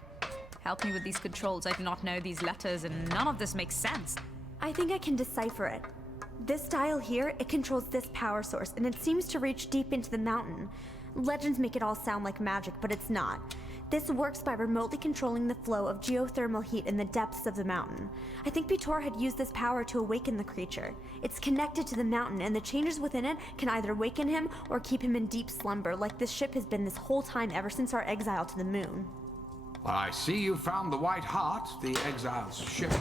Help me with these controls. I do not know these letters, and none of this makes sense. I think I can decipher it. This dial here, it controls this power source, and it seems to reach deep into the mountain. Legends make it all sound like magic, but it's not. This works by remotely controlling the flow of geothermal heat in the depths of the mountain. I think Pitor had used this power to awaken the creature. It's connected to the mountain, and the changes within it can either waken him or keep him in deep slumber, like this ship has been this whole time ever since our exile to the moon. Well, I see you found the White Heart, the exile's ship.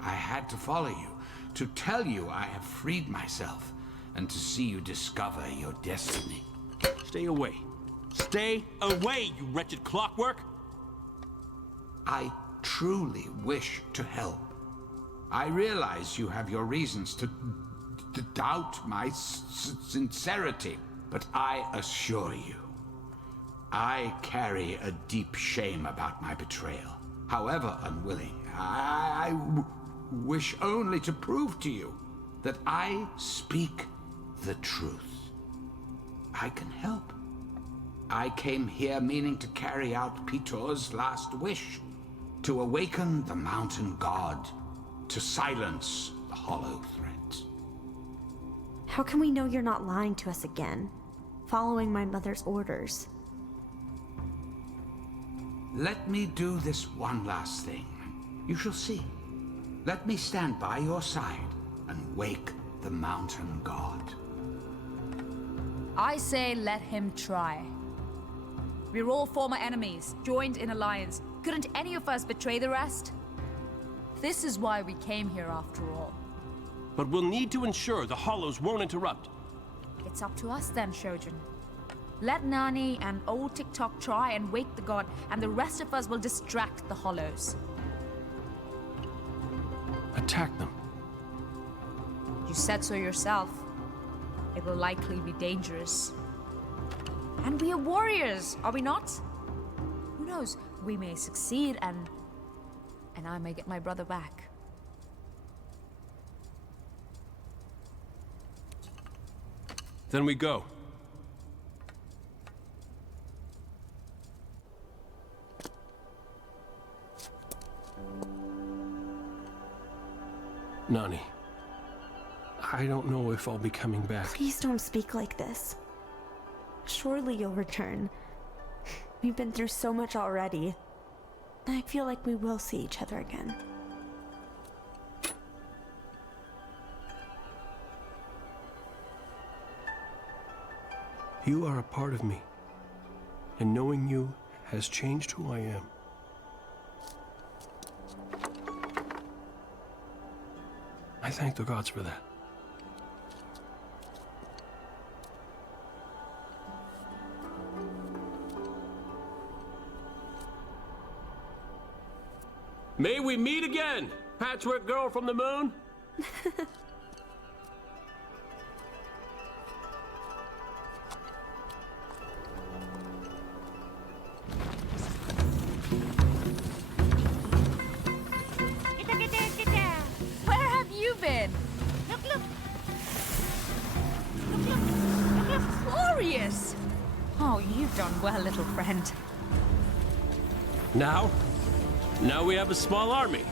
I had to follow you, to tell you I have freed myself, and to see you discover your destiny. Stay away. Stay away, you wretched clockwork! I truly wish to help. I realize you have your reasons to doubt my sincerity, but I assure you, I carry a deep shame about my betrayal. However unwilling, I wish only to prove to you that I speak the truth. I can help. I came here meaning to carry out Pitor's last wish, to awaken the mountain god, to silence the hollow threat. How can we know you're not lying to us again, following my mother's orders? Let me do this one last thing. You shall see. Let me stand by your side and wake the mountain god. I say let him try. We're all former enemies, joined in alliance. Couldn't any of us betray the rest? This is why we came here after all. But we'll need to ensure the Hollows won't interrupt. It's up to us then, Shojin. Let Nani and old TikTok try and wake the god, and the rest of us will distract the Hollows. Attack them. You said so yourself. It will likely be dangerous. And we are warriors, are we not? Who knows? We may succeed and I may get my brother back. Then we go. Nani, I don't know if I'll be coming back. Please don't speak like this. Surely you'll return. We've been through so much already. I feel like we will see each other again. You are a part of me, and knowing you has changed who I am. I thank the gods for that. May we meet again, patchwork girl from the moon? Where have you been? Look, look! Glorious! Oh, you've done well, little friend. Now we have a small army.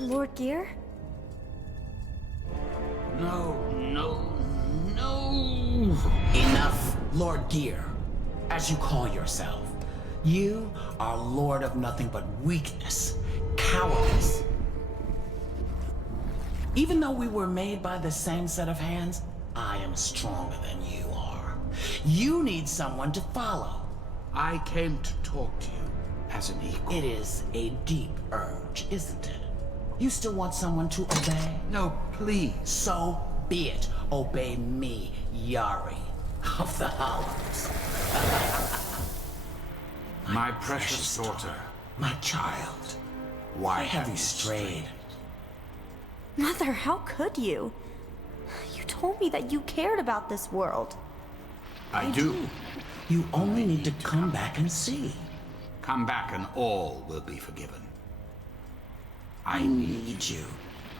Lord Gear? No. Enough, Lord Gear, as you call yourself. You are lord of nothing but weakness, cowardice. Even though we were made by the same set of hands, I am stronger than you are. You need someone to follow. I came to talk to you as an equal. It is a deep urge, isn't it? You still want someone to obey? No, please. So be it. Obey me, Yari of the Hollows. My precious daughter. My child. Why have you strayed? Mother, how could you? You told me that you cared about this world. I do. You only need to come back and see. Come back and all will be forgiven. I need you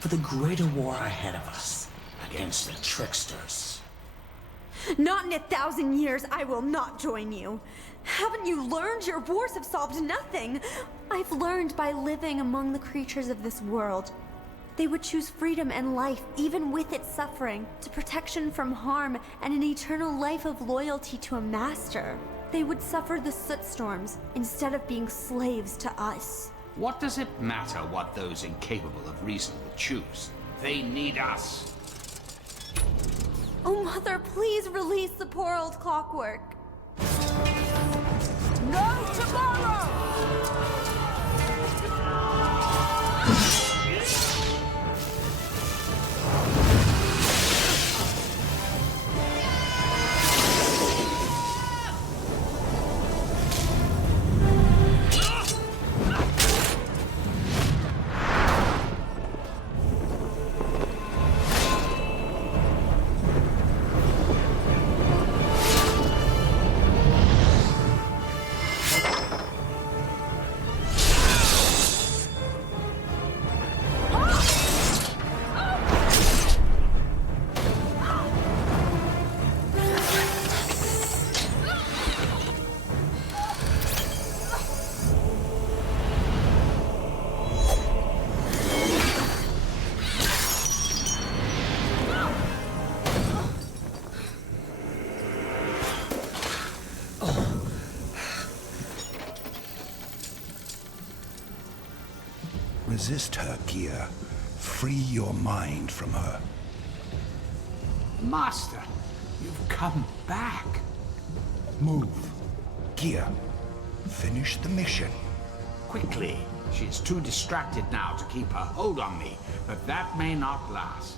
for the greater war ahead of us against the tricksters. Not in 1,000 years, I will not join you. Haven't you learned? Your wars have solved nothing. I've learned by living among the creatures of this world. They would choose freedom and life, even with its suffering, to protection from harm and an eternal life of loyalty to a master. They would suffer the soot storms instead of being slaves to us. What does it matter what those incapable of reason would choose? They need us. Oh, Mother, please release the poor old clockwork. No tomorrow! Resist her, Kehre. Free your mind from her. Master, you've come back. Move. Kehre, finish the mission. Quickly. She is too distracted now to keep her hold on me, but that may not last.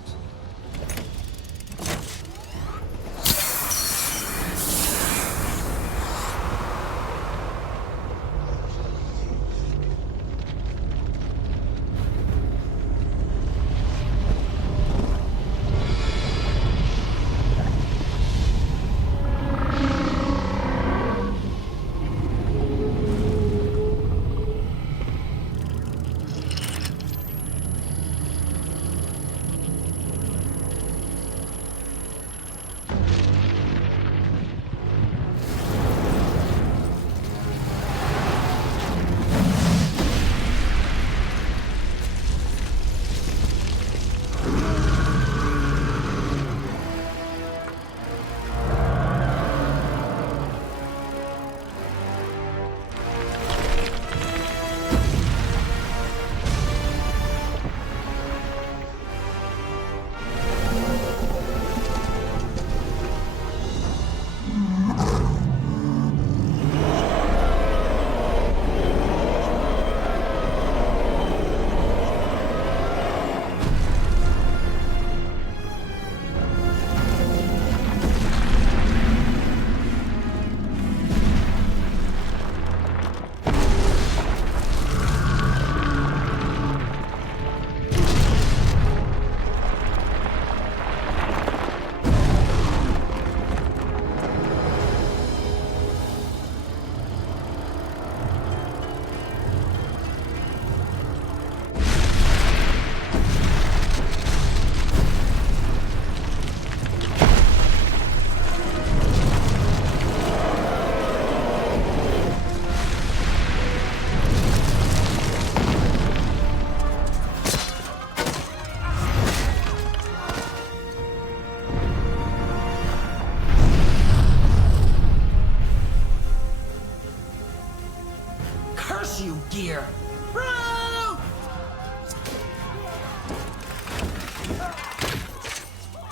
You, Kehre.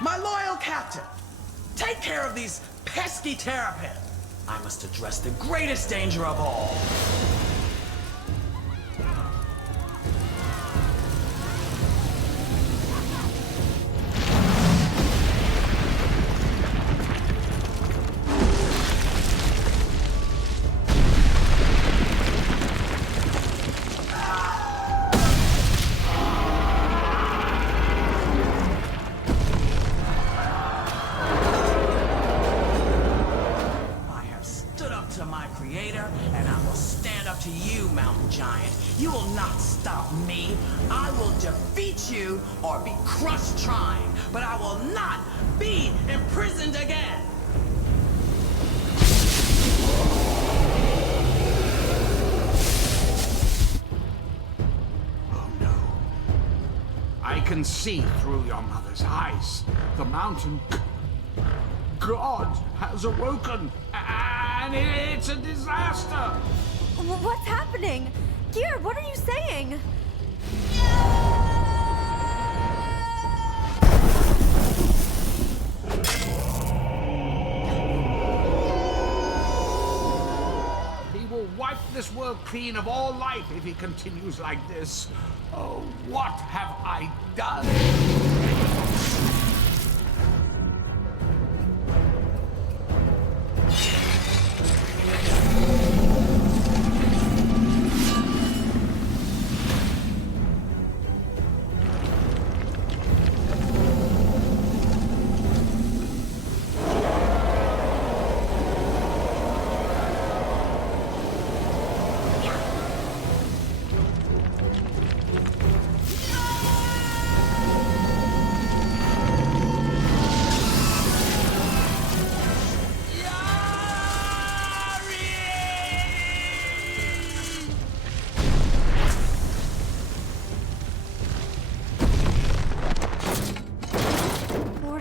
My loyal captain, take care of these pesky terrapin. I must address the greatest danger of all. creator, and I will stand up to you, mountain giant. You will not stop me. I will defeat you or be crushed trying, but I will not be imprisoned again. I can see through your mother's eyes. The mountain god has awoken, and it's a disaster. What's happening? Gear, what are you saying? He will wipe this world clean of all life if he continues like this. Oh, what have I done?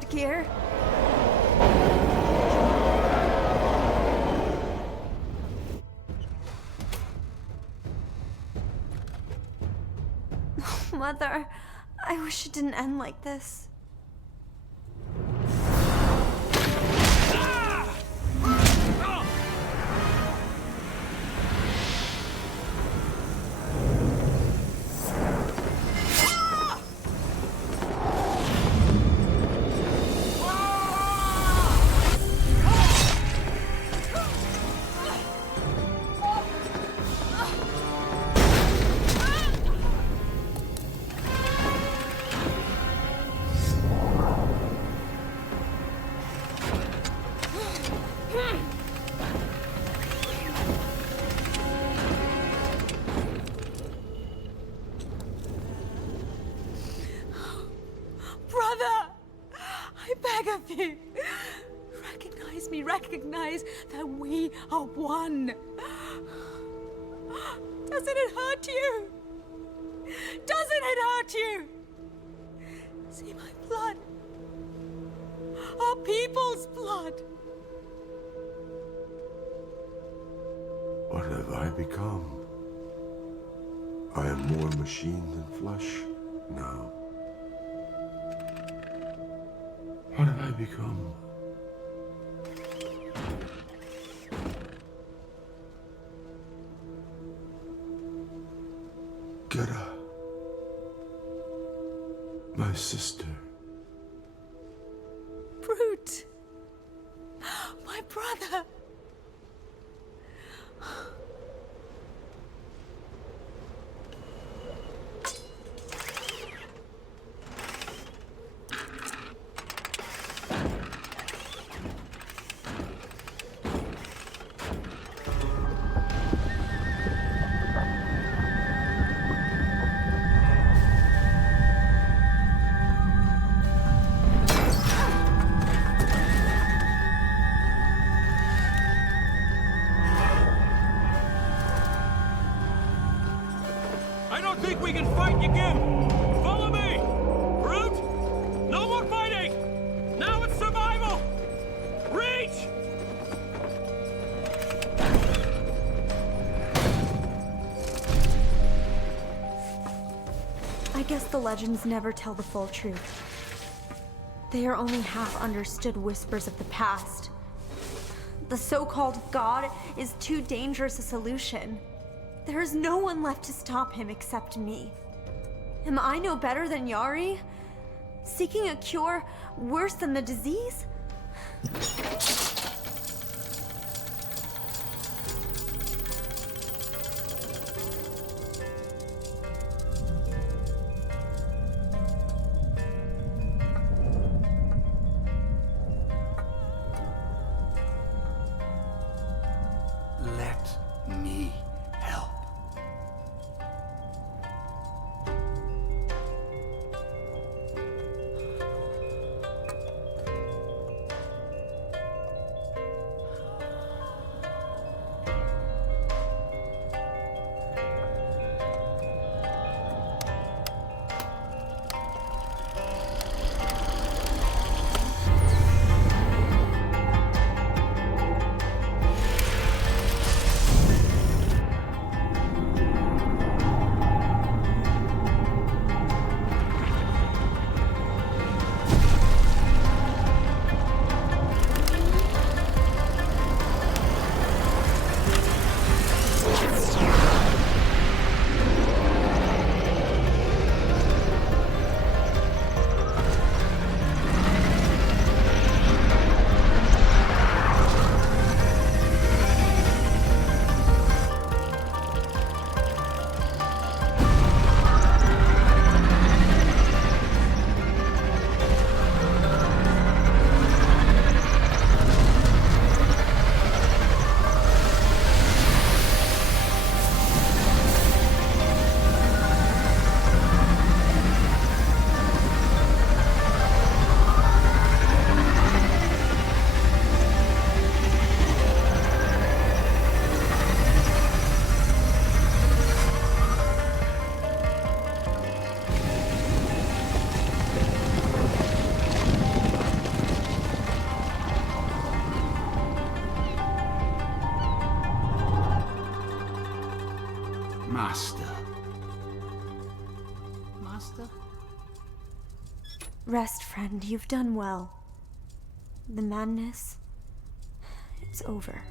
Gear? Mother, I wish it didn't end like this. Recognize that we are one. Doesn't it hurt you? Doesn't it hurt you? See my blood. Our people's blood. What have I become? I am more machine than flesh now. What have I become? Kehre, my sister. Brute. My brother. We can fight again! Follow me! Brute! No more fighting! Now it's survival! Reach! I guess the legends never tell the full truth. They are only half-understood whispers of the past. The so-called God is too dangerous a solution. There is no one left to stop him except me. Am I no better than Yari? Seeking a cure worse than the disease? Let Let me help. Master. Master? Rest, friend. You've done well. The madness, it's over.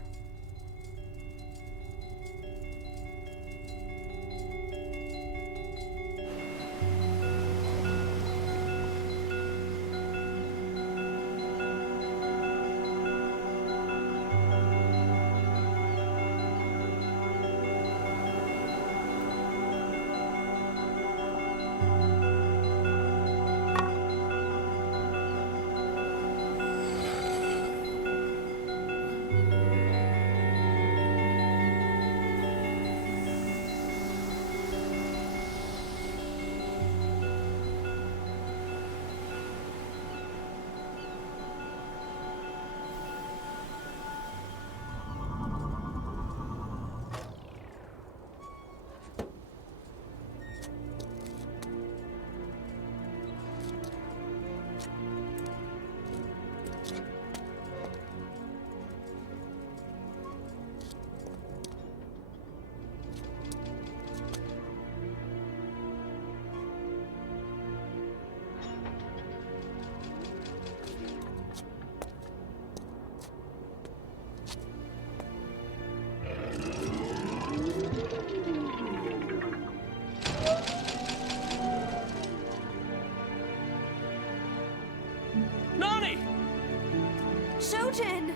Shojin!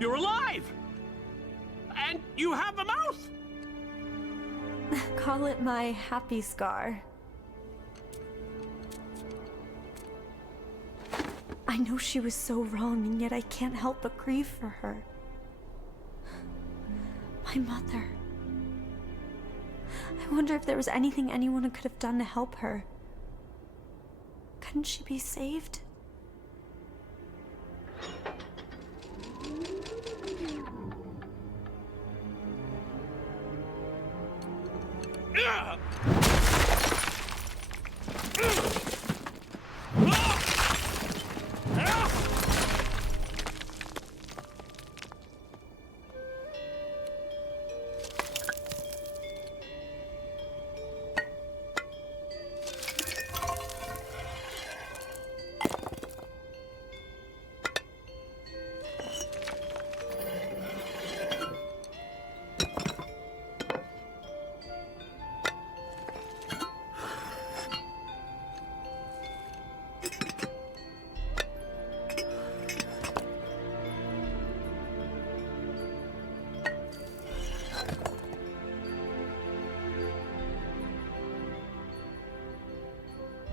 You're alive! And you have a mouth! Call it my happy scar. I know she was so wrong, and yet I can't help but grieve for her. My mother. I wonder if there was anything anyone could have done to help her. Couldn't she be saved?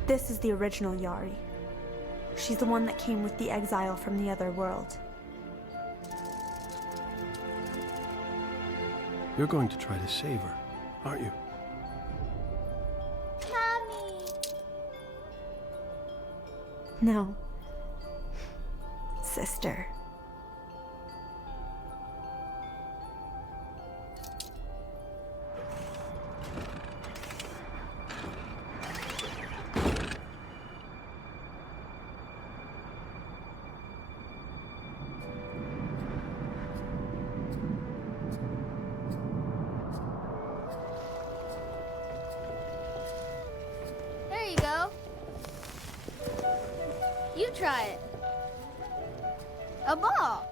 This is the original Yari. She's the one that came with the exile from the other world. You're going to try to save her, aren't you? Mommy! No. Sister. There you go. You try it. A ball.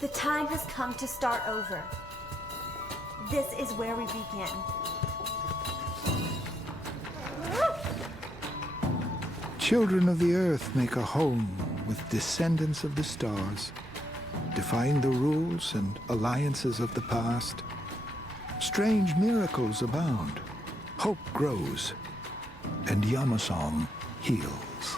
The time has come to start over. This is where we begin. Children of the earth make a home with descendants of the stars, defying the rules and alliances of the past. Strange miracles abound, hope grows, and Yamasong heals.